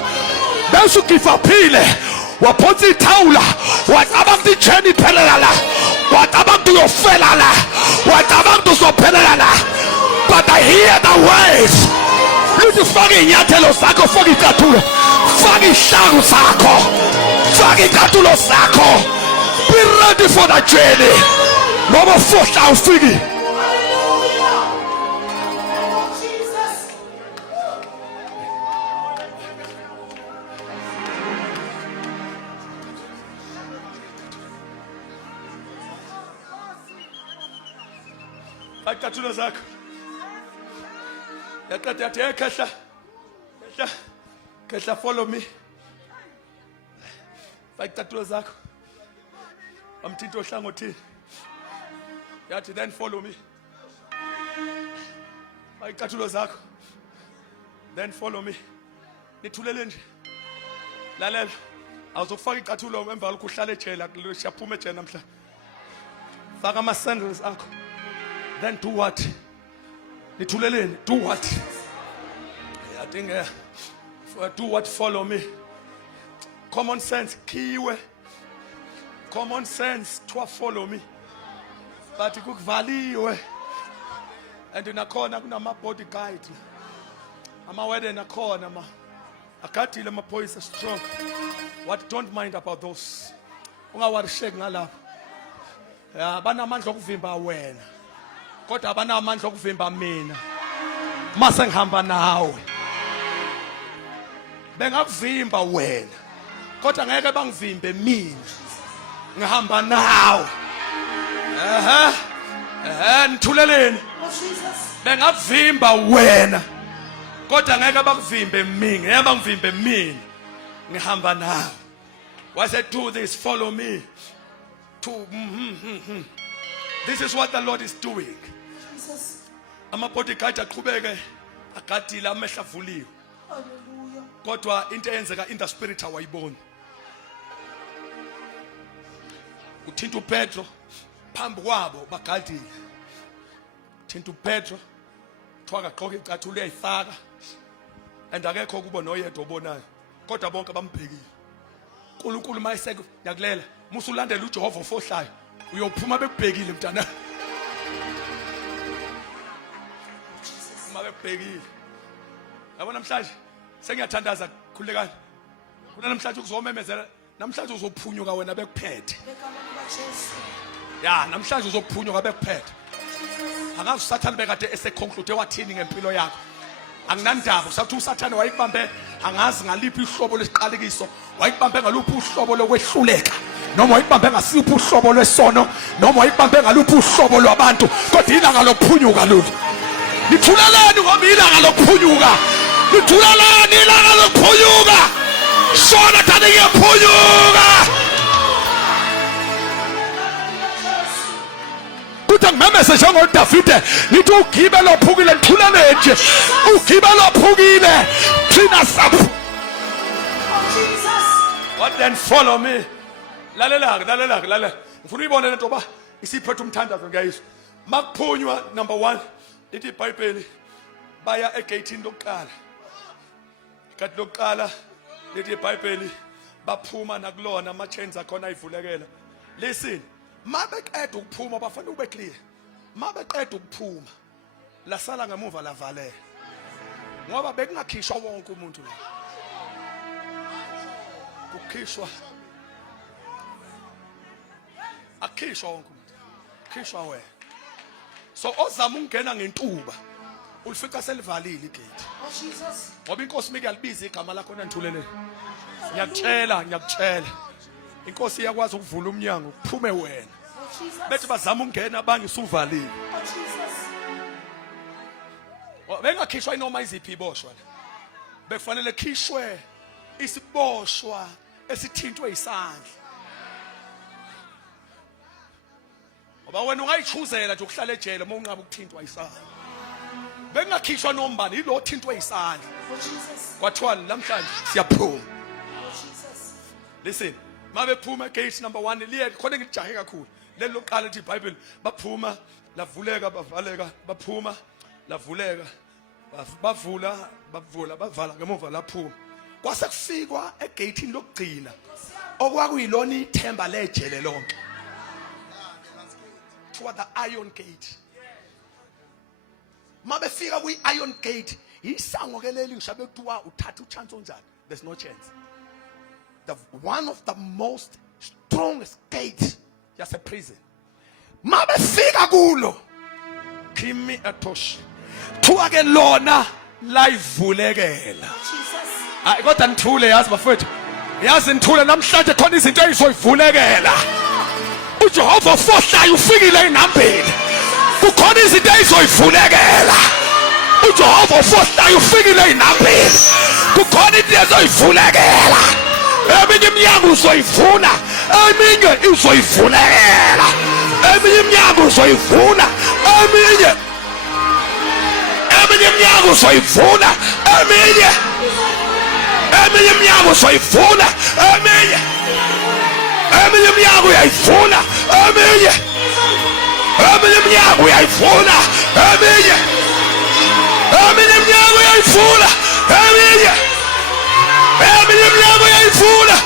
Bese ugifaphile. Waphonsa ithawula. Wacabanga ijeni iphelela la. Wacabanga uyofela la. Wacabanga uzophelela la. But I hear the words. Luthi faka inyathelo zakho, faka icathulo. Faka ihlangu zakho. Faka icathulo zakho. Be ready for the journey. Ngoba ufohla awufiki. Icathulo zakho. Yaqeda yathi khehla follow me. Icathulo zakho. Amthinta ohlangothini. Yathi then follow me. Ayicathulo zakho. Then follow me. Nithulele nje. Lalela. Awuzokufaka icathulo emva lokhu uhlale ejele siyaphuma ejele namhla. Faka ama sandals akho. Then do what? Nithuleleni, do what? I think do what, follow me. Common sense, kiwe. Common sense, to follow me. But kukuvaliwe. And nakhona kunama bodyguard. Amawede nakhona ma. Akadile amaphoyisa strong. What don't mind about those. Ungawarisheki ngalapho. Ya banamandla okuvimba wena. Kodwa abanamandla okuvimba mina. Mase ngihamba nawe. Bengakuvimba wena. Kodwa ngeke bangivimbe mina. Ngihamba nawe. Nithuleleni. Bengakuvimba wena. Kodwa ngeke bakuvimbe mina. Ngeke bangivimbe mina. Ngihamba nawe. Why say do this, follow me. This is what the Lord is doing. Amabhodyguard aqhubeke agadile amehla avuliwe. Hallelujah. Kodwa into eyenzeka in the spirit awayiboni. Uthinta uPetro phambi kwabo bagadile. Uthinta uPetro thwaka gqoka icathulo uyayifaka and akekho kubo noyedwa obonayo. Kodwa bonke bambhekile. uNkulunkulu mayiseke yakulela musu ulandela uJehova ofohlayo uyophuma bekubhekile mntana. Uma bekubhekile. Yabona namhlanje sengiyathandaza khulekani. Kuna namhlanje ukuzomemezela namhlanje uzophunyuka wena bekuphethe. Ya namhlanje uzophunyuka bekuphethe. Angazi uSathane bekade eseconclude wathini ngempilo yakho. Anginandaba usathi uSathane wayikubambe angazi ngaliphi ihlobo lesiqalekiso wayikubambe ngaluphi uhlobo lokwehluleka noma wayikubambe ngasiphi uhlobo lwesono noma wayikubambe ngaluphi uhlobo lwabantu kodwa ilanga lokuphunyuka lolu nithuleleni ngoba ilanga lokuphunyuka nithuleleni ilanga lokuphunyuka sona thana ngiyaphunyuka kuthi ngimemeze njengoDavide nithi ugibelo ophukile nithulele nje ugibelo ophukile thina saphu. What then follow me? Lalela. Ngifuna uyibone lento ba isiphethe umthandazo ngiyayizwa. Makuphunywa number 1 lithi iBhayibheli baya egatini lokuqala. Igate lokuqala lithi iBhayibheli baphuma nakulona ama chains akhona ayivulekela. Listen. Mabeqeda ukuphuma bafanele ube clear. Mabeqeda ukuphuma lasala ngemuva lavaleka. Ngoba bekungakhishwa wonke umuntu la. Kukhishwa. Akhishwa wonke umuntu. Khishwa wena. So ozama ungena ngentuba ulifica selivalile igate. Ngoba inkosi mikalibiza igama lakho nanithuleleni. Ngiyakutshela. Inkosi iyakwazi ukuvula umnyango kuphume wena. Bethi bazama ungena abanye usuvalile. Bengakhishwa inoma iziphi iboshwa la. Bekufanele khishwe isiboshwa esithintwe isandla. Ngoba wena ungayichuzela nje ukuhlala ejele uma unqaba ukuthintwa isandla. Bengakhishwa nombani yilo othintwe isandla. Kwathiwa namhlanje siyaphuma. Listen. Mabephuma gate number 1 liye khona ngijahe kakhulu leli loqala lithi iBhayibheli baphuma lavuleka bavaleka baphuma lavuleka bavala ngemuva laphuma kwase kufikwa egatini lokugcina okwakuyilona ithemba lejele lonke toward the iron gate. Mabefika kwi iron gate isango ke leli ngishabe kuthiwa uthatha uchance onjani. There's no chance. One of the most strongest gates just a prison. Mabefika kulo kimi atosh thuwa ke lona layivulekela. Hayi kodwa nithule yazi bafethu. Yazi nithule namhlanje khona izinto ezizoyivulekela. uJehova fohlayo ufikile enambeni. Kukhona izinto ezizoyivulekela. uJehova fohlayo ufikile enambeni. Kukhona izinto ezizoyivulekela. Eminye iminyango uzoyivula eminye izoyivulela, eminye iminyango uzoyivula, eminye iminyango uzoyivula, eminye iminyango uzoyivula, eminye iminyango uyayivula, eminye iminyango uyayivula, eminye iminyango uyayivula, eminye iminyango uyayivula,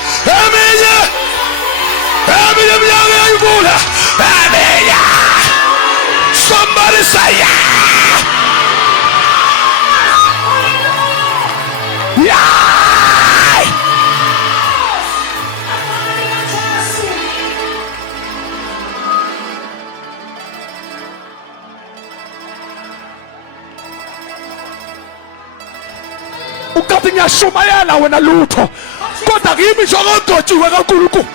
eminye iminyango uyayivula, eminye. Somebody say yeah. Yeah. Ukathi ngiyashumayela wena lutho, kodwa kimi njengodotshiwe kaNkulunkulu.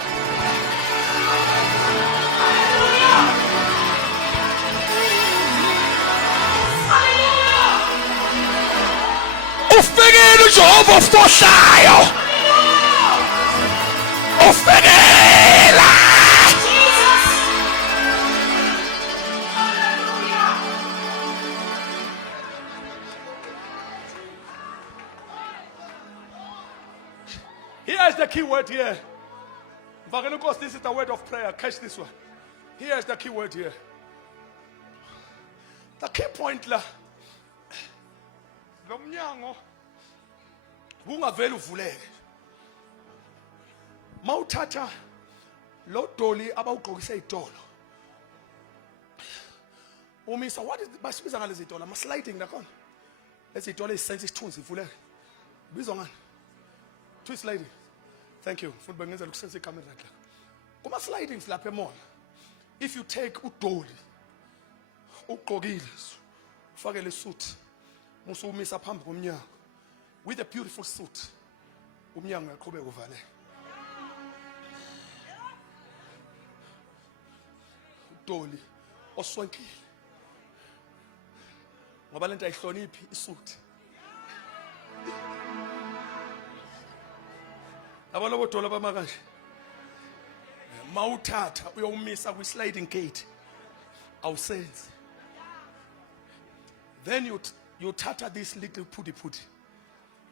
Ufikile uJehova ofohlayo, ufikile. Here is the key word here. Vagelukos, this is the word of prayer. Catch this one. Here is the key word here. The key point la. Lo mnyango kungavela uvuleke. Mawuthatha lo doli abawugqokisa idolo. Umisa, what is basibiza ngalezi idolo? Ama sliding nakhona. Lezi idolo ezisenza isithunzi ivuleke. Bizwa ngani? Twist sliding. Thank you. Futhi bengenza ukusenza ikamera la. Kuma slidings lapha emona. If you take udoli ugqokile ufake le suit musumisa phambi komnyango with a beautiful suit, umnyango uyaqhubeka uvale. Udoli oswenkile ngoba lento ayihloniphi isuit. Abalobo dola bamakanje mawuthatha uyomisa kwi sliding gate awusenzi. Then you thatha this little putty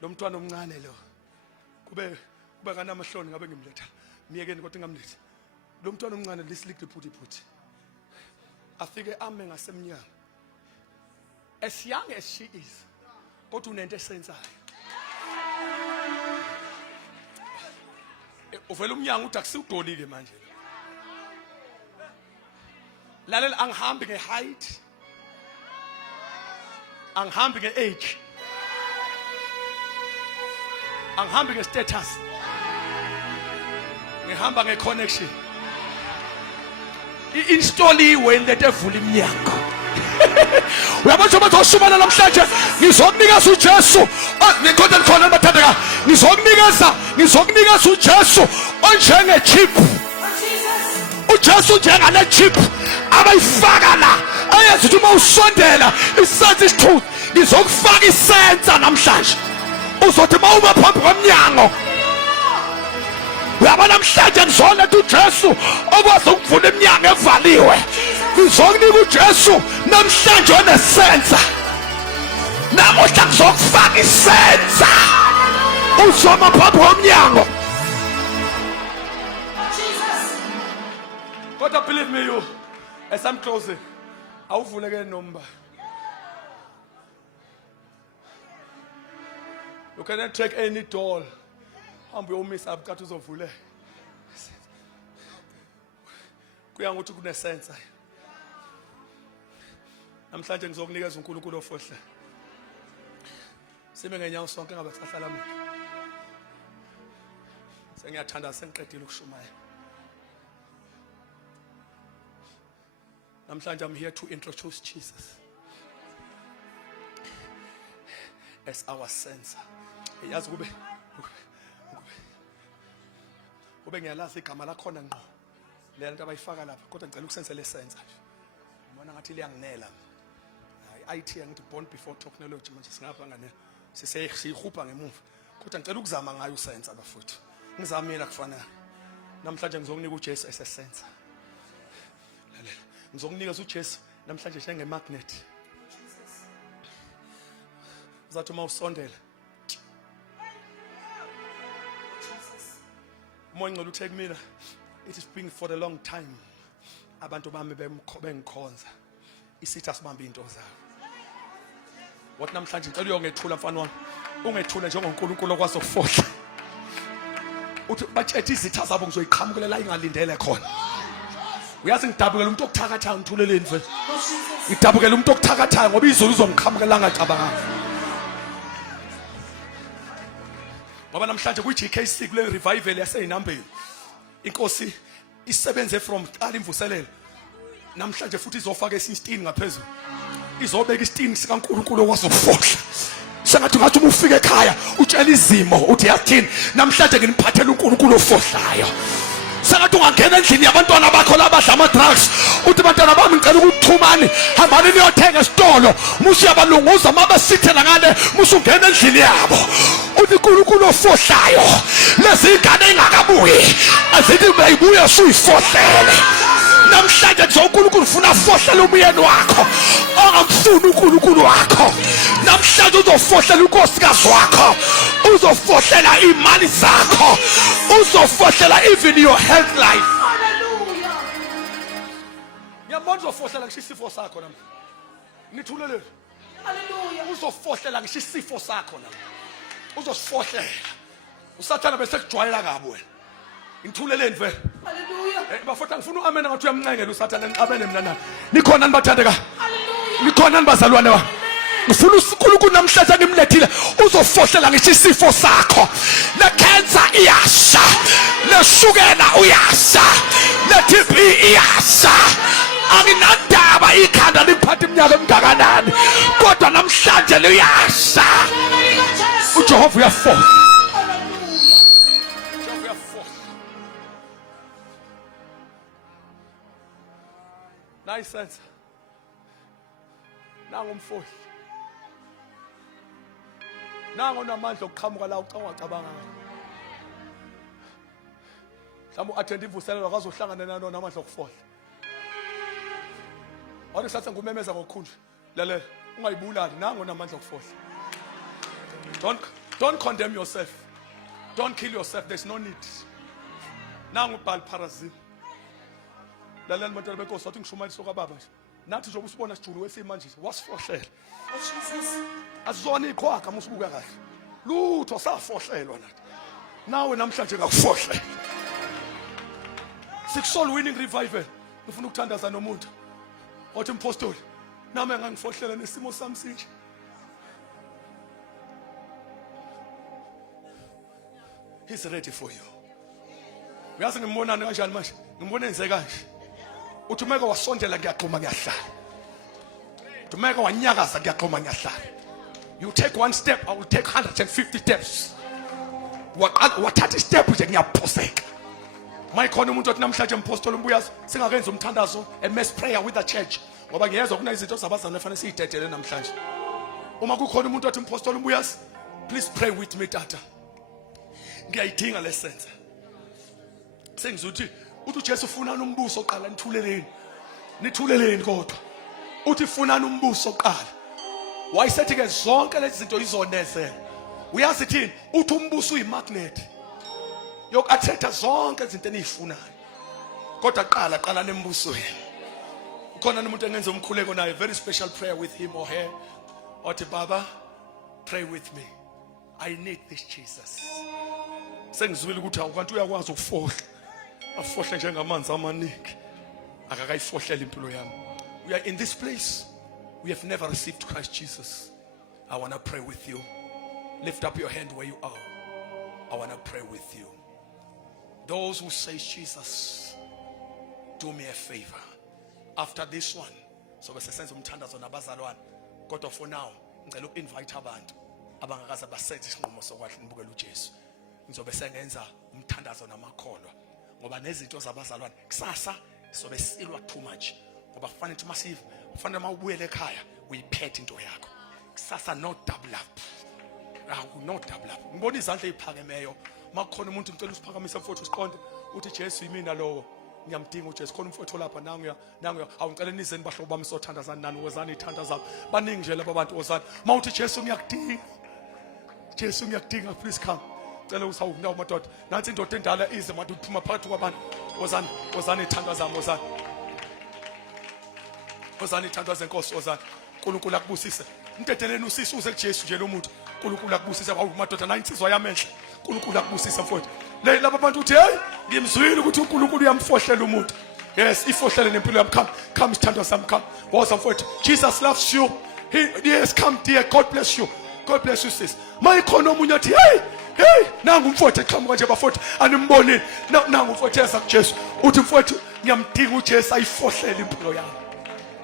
lo mntwana omncane lo kube kana amahloni ngabe ngimletha miyekeni kodwa ngamlethi lo mntwana omncane this little putty afike ame ngasemnyango as young as she is kodwa unento esenzayo. Uvela umnyango uthi akusiwudolike manje. Lalela angihambi nge-height, angihambi nge-age, angihambi nge-status, ngihamba nge-connection. I-instaliwe into evula iminyango. Uyabona ukuthi ushumana namhlanje ngizokunikeza uJesu. Ngikhona khona bathandeka. Ngizokunikeza uJesu onjenge chip. uJesu njengale chip abayifaka la. Ayenza ukuthi uma usondela isenze isithunzi. Ngizokufaka isenza namhlanje. Uzothi mawuba phambi komnyango. Uyabona namhlanje ngizoletha uJesu okwazi ukuvula iminyango evaliwe. Ngizokunika uJesu namhlanje onesenza. Namuhla ngizokufaka isenza. Uzoma phambi komnyango. But believe me, you, as I'm closing, awuvuleke nomba. You cannot take any doll. Hambe umisa abukati uzovule. Kuya ngokuthi kunesense. Namhlanje ngizokunikeza uNkulunkulu ofohle. Sime ngenyawo sonke ngabe kusahlala mina. Sengiyathanda sengiqedile ukushumaya. Namhlanje I'm here to introduce Jesus as our sensor. Yazi kube ngiyalazi igama lakhona ngqo. Le nto abayifaka lapha kodwa ngicela ukusensela sensor. Ngibona ngathi liyanginela. IT angithi born before technology manje singapha ngane siseyihupha ngemuva. Kodwa ngicela ukuzama ngayo usensor bafuthu. Ngizamela kufanele. namhlanje ngizokunika uJesu esesenza. Lalela, ngizokunikeza uJesu namhlanje njengemagnet. Uzathi uma usondela. Umoya ngcwele uthe kumina, it is been for a long time. Abantu bami bengikhonza. Isithi asibambe into zabo. Wathi namhlanje ngicela uyongethula mfana wami. Ungethule njengoNkulunkulu okwazi ukufohla. Uthi bathethe izitha zabo ngizoyiqhamukelela ingalindele khona. Uyazi ngidabukela umuntu okuthakathayo ngithuleleni mfethu. Ngidabukela umuntu okuthakathayo ngoba izulu izomqhamukela ngacabanga. Ngoba namhlanje ku-GKC kule revival yaseyinambeni. Inkosi isebenze from qala imvuselelo. Namhlanje futhi izofaka isistini ngaphezulu. Izobeka isistini sikaNkulunkulu okwazi ukufohla. Sengathi ngathi uma ufika ekhaya utshela izimo uthi yathini namhlanje nginiphathela uNkulunkulu ofohlayo. Sengathi ungangena endlini yabantwana bakho labadla ama drugs uthi bantwana bami ngicela ukuthumani hambani niyothenga esitolo musu yabalunguza mabasithela ngale musu ungena endlini yabo uthi uNkulunkulu ofohlayo lezi ingane engakabuyi azithi bayibuya suyifohlele. Namhlanje nje uNkulunkulu ufuna afohlele umyeni wakho ongamfuni uNkulunkulu wakho. Namhlanje uzofohlela unkosikazi wakho, uzofohlela imali zakho, uzofohlela even your health life. Hallelujah. Ngiyabona uzofohlela ngisho isifo sakho nami. Nithulele. Hallelujah. Uzofohlela ngisho isifo sakho nami. Uzosifohlela. Usathana bese kujwayela kabi wena. Ngithuleleni vele. Hallelujah. Bafotha ngifuna uamena ngathi uyamncengela usathana ngiqabene mina nawe. Nikhona nibathandeka? Hallelujah. Nikhona nibazalwane ba? Ngifuna uNkulunkulu namhlanje ngimlethile uzofohlela ngisho isifo sakho. Le cancer iyasha. Le shukela uyasha. Le TB iyasha. Anginandaba ikhanda liphatha iminyaka emngakanani. Kodwa namhlanje liyasha. uJehova uyafohla. Jehova uyafohla. Nayisenza. Nangu umfohli. Nangu namandla okuqhamuka la ucabanga. Mhlawumbe uattend ivuselelo akazohlangana nalo namandla okufohla. Awuthi sathi ngumemeza ngokukhunja. Lalela, ungayibulali nangu namandla okufohla. Don't condemn yourself. Don't kill yourself. There's no need. Nangu bhal parazim. Lalela mntwana benkosi wathi ngishumayisa kwababa nje. Nathi nje ubusibona sijulu wesimanje wasifohlela. Azona iqhwaga musibuka kahle. Lutho safohlelwa nathi. Nawe namhlanje ngakufohlela. Six-soul winning revival. Ufuna ukuthandaza nomuntu. Othi impostoli. Nami engangifohlela nesimo sami sinje. He's ready for you. Uyazi ngimbonani kanjani manje? Ngimbona enze kanje. Uthi umeka wasondela ngiyaxhuma ngiyahlala. Uthi umeka wanyakaza ngiyaxhuma ngiyahlala. You take one step, I will take 150 steps. Wathatha step nje ngiyaphoseka. Mayikhona umuntu othi namhlanje impostoli umbuyazi singakenza umthandazo a mass prayer with the church. Ngoba ngiyezwa kunezinto zabazana efanele siyidedele namhlanje. Uma kukhona umuntu othi impostoli umbuyazi, please pray with me tata. Ngiyayidinga lesenza. Sengizuthi uthi uJesu ufunana umbuso oqala nithuleleni kodwa. Uthi ufunana umbuso oqala. Wayesethi ke zonke lezi zinto izonezela. Uyazi thini? Uthi umbuso uyimagnet. Yoku-attracta zonke izinto enizifunayo. Kodwa qala nembusweni. Ukhona umuntu engenza umkhuleko naye, very special prayer with him or her. Othi baba, pray with me. I need this Jesus. Sengizwile ukuthi awukanti uyakwazi ukufohla. Afohle njengamanzi amaningi. Akakayifohlela impilo yami. We are in this place. We have never received Christ Jesus. I want to pray with you. Lift up your hand where you are. I want to pray with you. Those who say, Jesus, do me a favor. After this one, so besesenza umthandazo nabazalwane. Kodwa for now, ngicela uku-invite abantu abangakaze basenze isinqumo sokwathi nibukele uJesu. Ngizobe sengenza umthandazo namakholwa. Ngoba nezinto zabazalwane kusasa sobe silwa too much. Ngoba kufanele ukuthi masive, kufanele mawubuyele ekhaya uyiphethe into yakho. Kusasa no double up. No double up. Ngibona izandla eziphakemeyo. Makukhona umuntu ngicela usiphakamise mfowethu usiqonde. uthi Jesu yimina lowo ngiyamdinga uJesu khona umfowethu lapha nangu awucela nizeni bahlobo bami sothandazana nani wozani ithanda zami baningi nje laba bantu wozani mawuthi Jesu ngiyakudinga Jesu ngiyakudinga please come cela usawunawo madoda nansi indoda endala ize manje uphuma phakathi kwabantu wozani ithanda zami wozani ithanda zenkosi wozani uNkulunkulu akubusise mteteleni usisi uze kuJesu nje lo muntu uNkulunkulu akubusise awu madoda na insizwa yamenhle uNkulunkulu akubusise mfowethu laba bantu uthi hey ngimzwile ukuthi uNkulunkulu uyamfohlela umuntu yes ifohlele nempilo yami come sithandwa sami come woza mfowethu Jesus loves you yes come dear God bless you sis mayikhona omunye athi hey nangu umfowethu eqhamuka nje bafowethu animbonile nangu umfowethu eza kuJesu uthi mfowethu ngiyamdinga uJesu ayifohlele impilo yami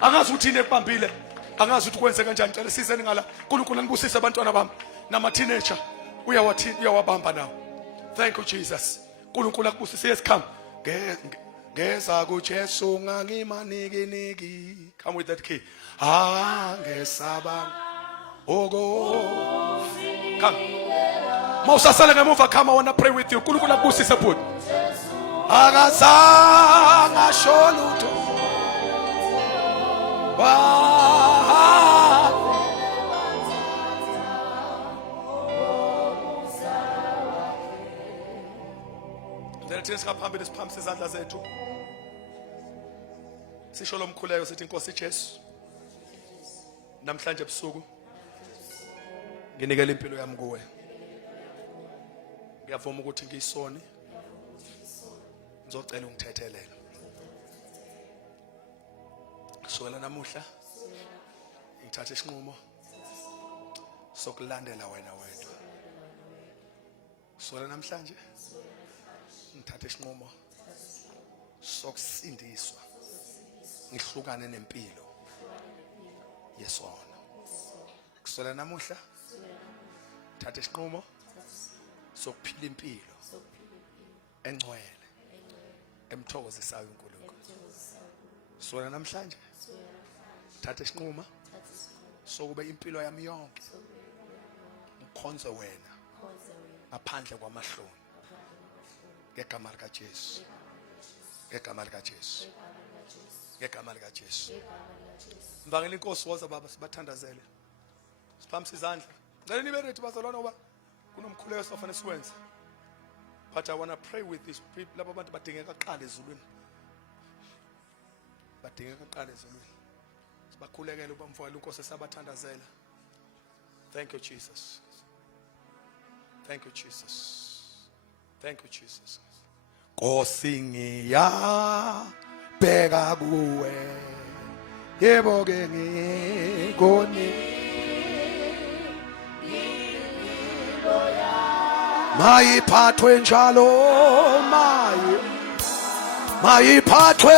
angazi ukuthi ine kubambile angazi ukuthi kwenze kanjani cela sizeni ngala uNkulunkulu angibusise abantwana bami nama teenager uyawabamba nawo thank you Jesus uNkulunkulu akubusise yes come ngeza kuJesu ngangimaniki come with that key ngesaba come mawusasala ngemuva come I want to pray with you uNkulunkulu akubusise bhuti akazanga sholuto Thina singaphambili siphambise izandla zethu sisho lo mkhuleko sithi Nkosi Jesu namhlanje ebusuku nginikele impilo yami kuwe ngiyavuma ukuthi ngiyisoni ngizocela ungithethelele kusukela namuhla ngithatha isinqumo sokulandela wena wedwa kusukela namhlanje ngithatha isinqumo sokusindiswa ngihlukane nempilo yesono kusukela namuhla ngithatha isinqumo sokuphila impilo engcwele emthokozisayo uNkulunkulu kusukela namhlanje ngithatha isinqumo sokuba impilo yami yonke ngikhonze wena ngaphandle kwamahloni ngegama lika Jesu ngegama lika Jesu ngegama lika Jesu mbangela inkosi woza baba sibathandazele siphambise izandla ngicela nibe ready bazalwana ngoba kunomkhuleko sofanele siwenze but I want to pray with these people laba bantu badingeka aqala ezulwini sibakhulekele uba mfowethu inkosi esabathandazela thank you Jesus thank you Jesus Nkosi ngiyabheka kuwe yebo ke ngikoni mayiphathwe njalo mayiphathwe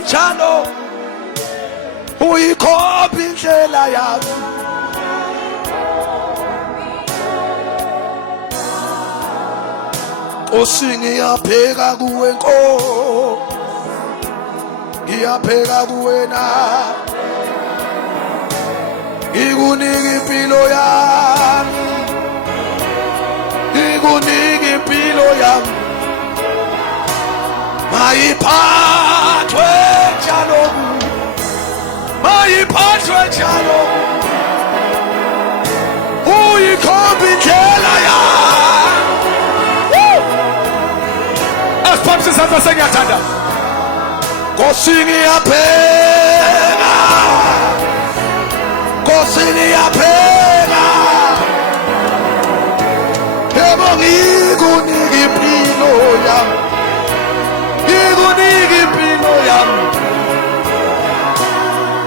njalo uyikhopha indlela yami Nkosi ngiyabheka kuwe ngiyabheka kuwena ngikunika impilo yami mayiphathwe njalo uyikhopha indlela yami asiphambise izandla sengiyathanda Nkosi ngiyabheka yebo ngikunika impilo yami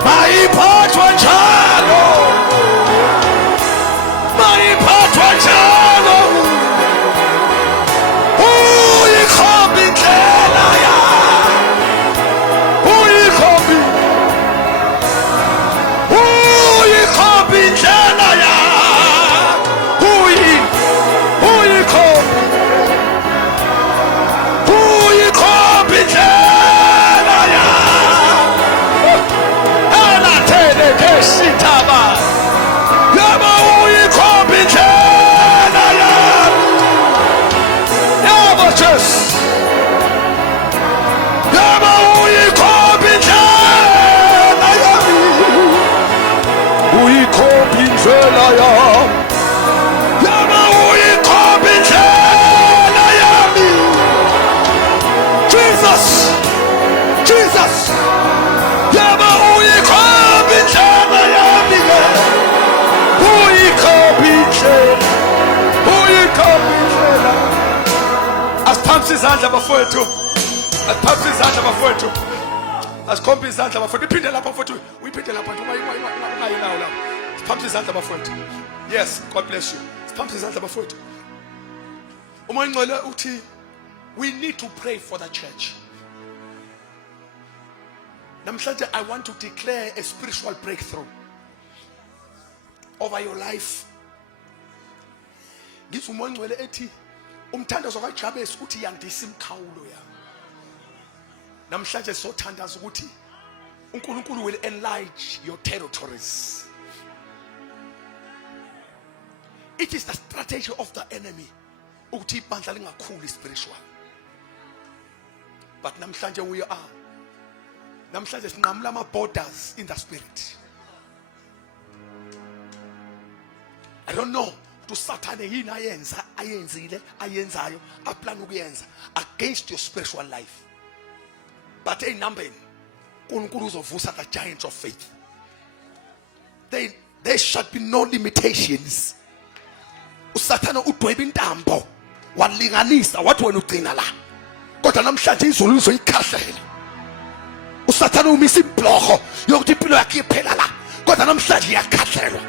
mayiphathwe njalo uyikhopha indlela uyikhopha indlela yami. Yaba uyikhopha indlela yami. Jesus, Jesus. Yaba uyikhopha indlela yami. Uyikhopha indlela. Uyikhopha indlela. Asiphamise izandla bafowethu. Asiphamise izandla bafowethu. Asikhombe izandla bafowethu. Iphinde lapha bafowethu. Uyiphinde lapha nje ungayinawo lapha. Asiphamise izandla bafowethu. Yes, God bless you. Asiphamise izandla bafowethu. Umoya Ngcwele uthi we need to pray for the church. Namhlanje I want to declare a spiritual breakthrough over your life. Ngithi umoya Ngcwele ethi umthandazo kaJabesi uthi yandisa imkhawulo yami. Namhlanje sothandaza ukuthi uNkulunkulu will enlarge your territories. It is the strategy of the enemy ukuthi ibandla lingakhuli spiritual. But namhlanje we are. Namhlanje sinqamula ama borders in the spirit. I don't know. To Satan yini ayenzile ayenzayo aplan ukuyenza against your spiritual life. But in numbering, uNkulunkulu uzovusa the giants of faith. There should be no limitations. Usathana udweba intambo walinganisa wathi wena ugcina la. Kodwa namhlanje izulu lizoyikhahlela. Usathana umisa ibhloko yokuthi impilo yakhe iphela la. Kodwa namhlanje iyakhahlelwa.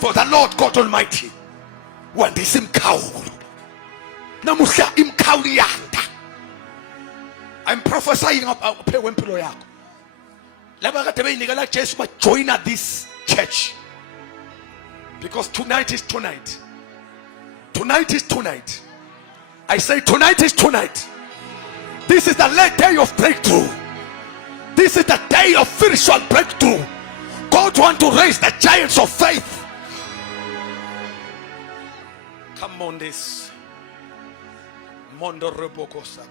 For the Lord God Almighty wandisa imkhawulo. Namuhla imkhawulo iyanda. I'm prophesying about impilo yakho. Laba kade beyinikela Jesu ba join this church. Because tonight is tonight. Tonight is tonight. I say tonight is tonight. This is the late day of breakthrough. This is the day of spiritual breakthrough. God wants to raise the giants of faith. Come on this. Mondo reboko saba.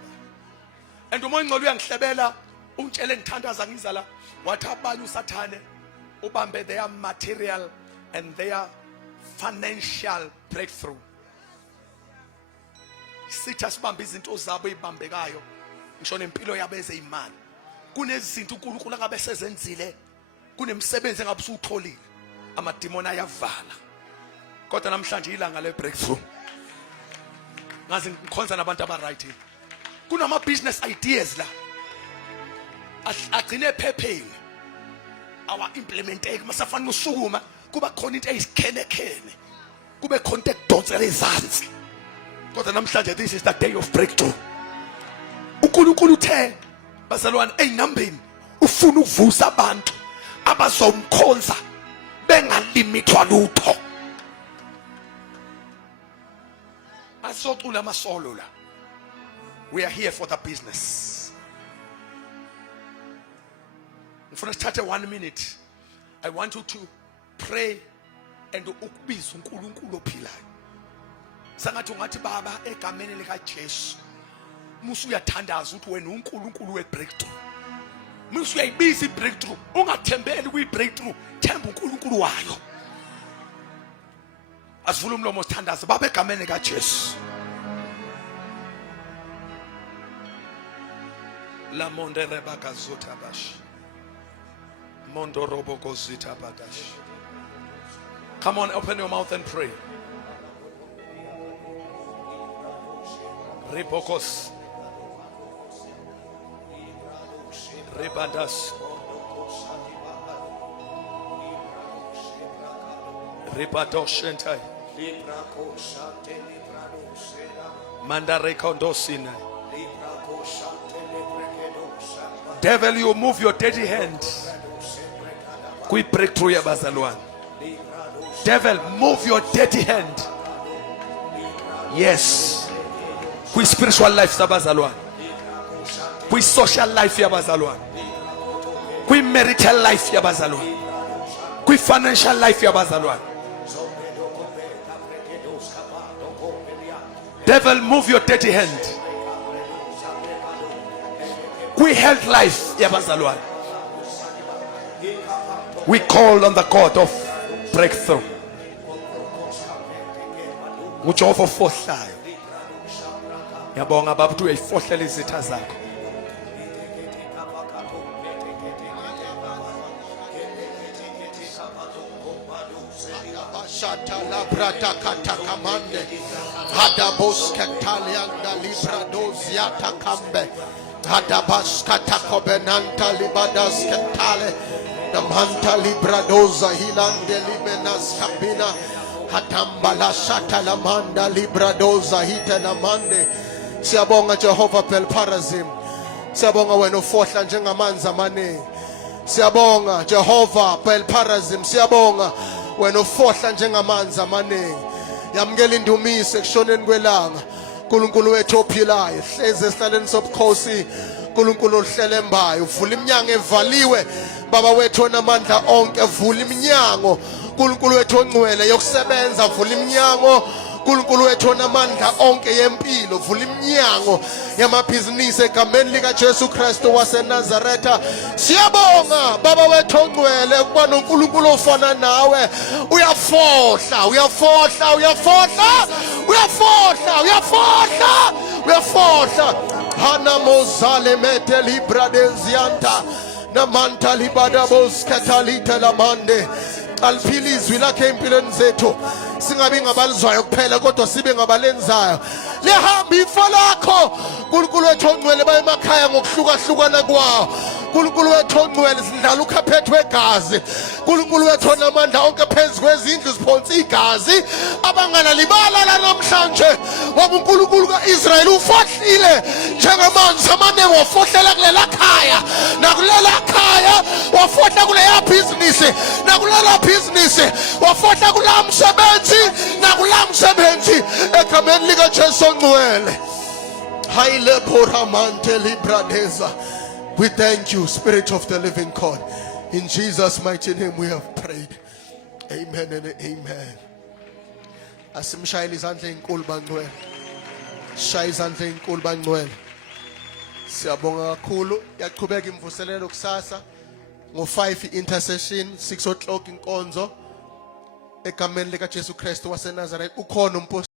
And umoya Ngcwele uyangihlebela umtshele ngithandaza ngizala wathi abanye usathane ubambe their material and their financial breakthrough. Sithi asibambe izinto zabo ezibambekayo ngisho nempilo yabo ezeyimali. Kunezinto uNkulunkulu angabe sezenzile, kunemsebenzi engabe usutholile. Amadimoni ayavala. Kodwa namhlanje ilanga le breakthrough. Ngazi ngikhonza nabantu abaright here. Kunama business ideas la. Agcine ephepheni. Awa implementeke masafana usukuma kuba khona into eyisikhene. Kube khona ekudonsela izansi. Kodwa namhlanje this is the day of breakthrough. uNkulunkulu uthe bazalwane eyinambeni ufuna ukuvusa abantu abazomkhonza bengalimithwa lutho. Asocula amasolo la. We are here for the business. Ngifuna sithathe 1 minute. I want you to pray and ukubiza uNkulunkulu ophilayo. Sangathi ungathi baba egameni lika Jesu. Musu uyathandaza ukuthi wena uNkulunkulu webreakthrough. Musu uyayibiza ibreakthrough. Ungathembeli kuyibreakthrough, themba uNkulunkulu wayo. Asivule umlomo sithandaza baba egameni lika Jesu. La monde rebaka zotabash. Mondo roboko zitabadash. Come on, open your mouth and pray. Ripokos. Ribadas. Ribadosh entai. Mandare kondosina. Devil, you move your dirty hand. Kui breakthrough ya bazalwane. Devil, move your dirty hand. Yes. Kui spiritual life sa bazalwane. Kui social life ya bazalwane. Kui marital life ya bazalwane. Kui financial life ya bazalwane. Devil, move your dirty hand. Kui health life ya bazalwane. We call on the God of breakthrough. nguJehova ofohlayo. Ngiyabonga baba ukuthi uyayifohlela izitha zakho. Shata la brata kata kamande. Hadabos katalianda libra doziata kambe. Hadabas kata kobenanta libadas katale. Namanta libra doza hilande libenas kabina. Hatambala shata la manda libra doza hita la mande. Siyabonga Jehova pel parazim. Siyabonga wena ufohla njengamanzi amaningi. Siyabonga Jehova pel parazim. Siyabonga wena ufohla njengamanzi amaningi. Yamukela indumiso ekushoneni kwelanga. uNkulunkulu wethu ophilayo, hleze esihlaleni sobukhosi, uNkulunkulu ohlele embayo, vula iminyango evaliwe, baba wethu onamandla onke, vula iminyango, uNkulunkulu wethu ongcwele yokusebenza, vula iminyango, uNkulunkulu wethu onamandla onke yempilo, vula iminyango yamabhizinisi egameni lika Jesu Kristu waseNazaretha. Siyabonga baba wethu ongcwele ukuba noNkulunkulu ofana nawe, uyafohla, uyafohla, uyafohla, uyafohla, uyafohla, uyafohla. Hana mozale mete libra denzianta namanta libada bos katalita lamande. Aliphila izwi lakhe empilweni zethu, singabi ngabalizwayo kuphela kodwa sibe ngabalenzayo. Lihamba ifa lakho uNkulunkulu wethu ongcwele baye emakhaya ngokuhlukahlukana kwawo. uNkulunkulu wethu ongcwele sidlala ukhaphethwe wegazi. uNkulunkulu wethu onamandla onke phezu kwezindlu siphonsa igazi. Abangalalibala la namhlanje ngoba uNkulunkulu kaIsrayeli ufohlile njengamanzi amaningi, wafohlela kulela khaya nakulela khaya, wafohla kuleya bhizinisi nakulela bhizinisi, wafohla kula msebenzi nakula msebenzi egameni lika Jesu ongcwele. Haile poramante libradeza. We thank you, Spirit of the living God. In Jesus' mighty name we have prayed. Amen and amen. Asimshayile izandla ezinkulu bangcwele. Shaya izandla ezinkulu bangcwele. Siyabonga kakhulu. Yaqhubeka imvuselelo kusasa ngo5 intercession, 6 o'clock inkonzo egameni lika Jesu Kristu waseNazaretha. Ukhona umposi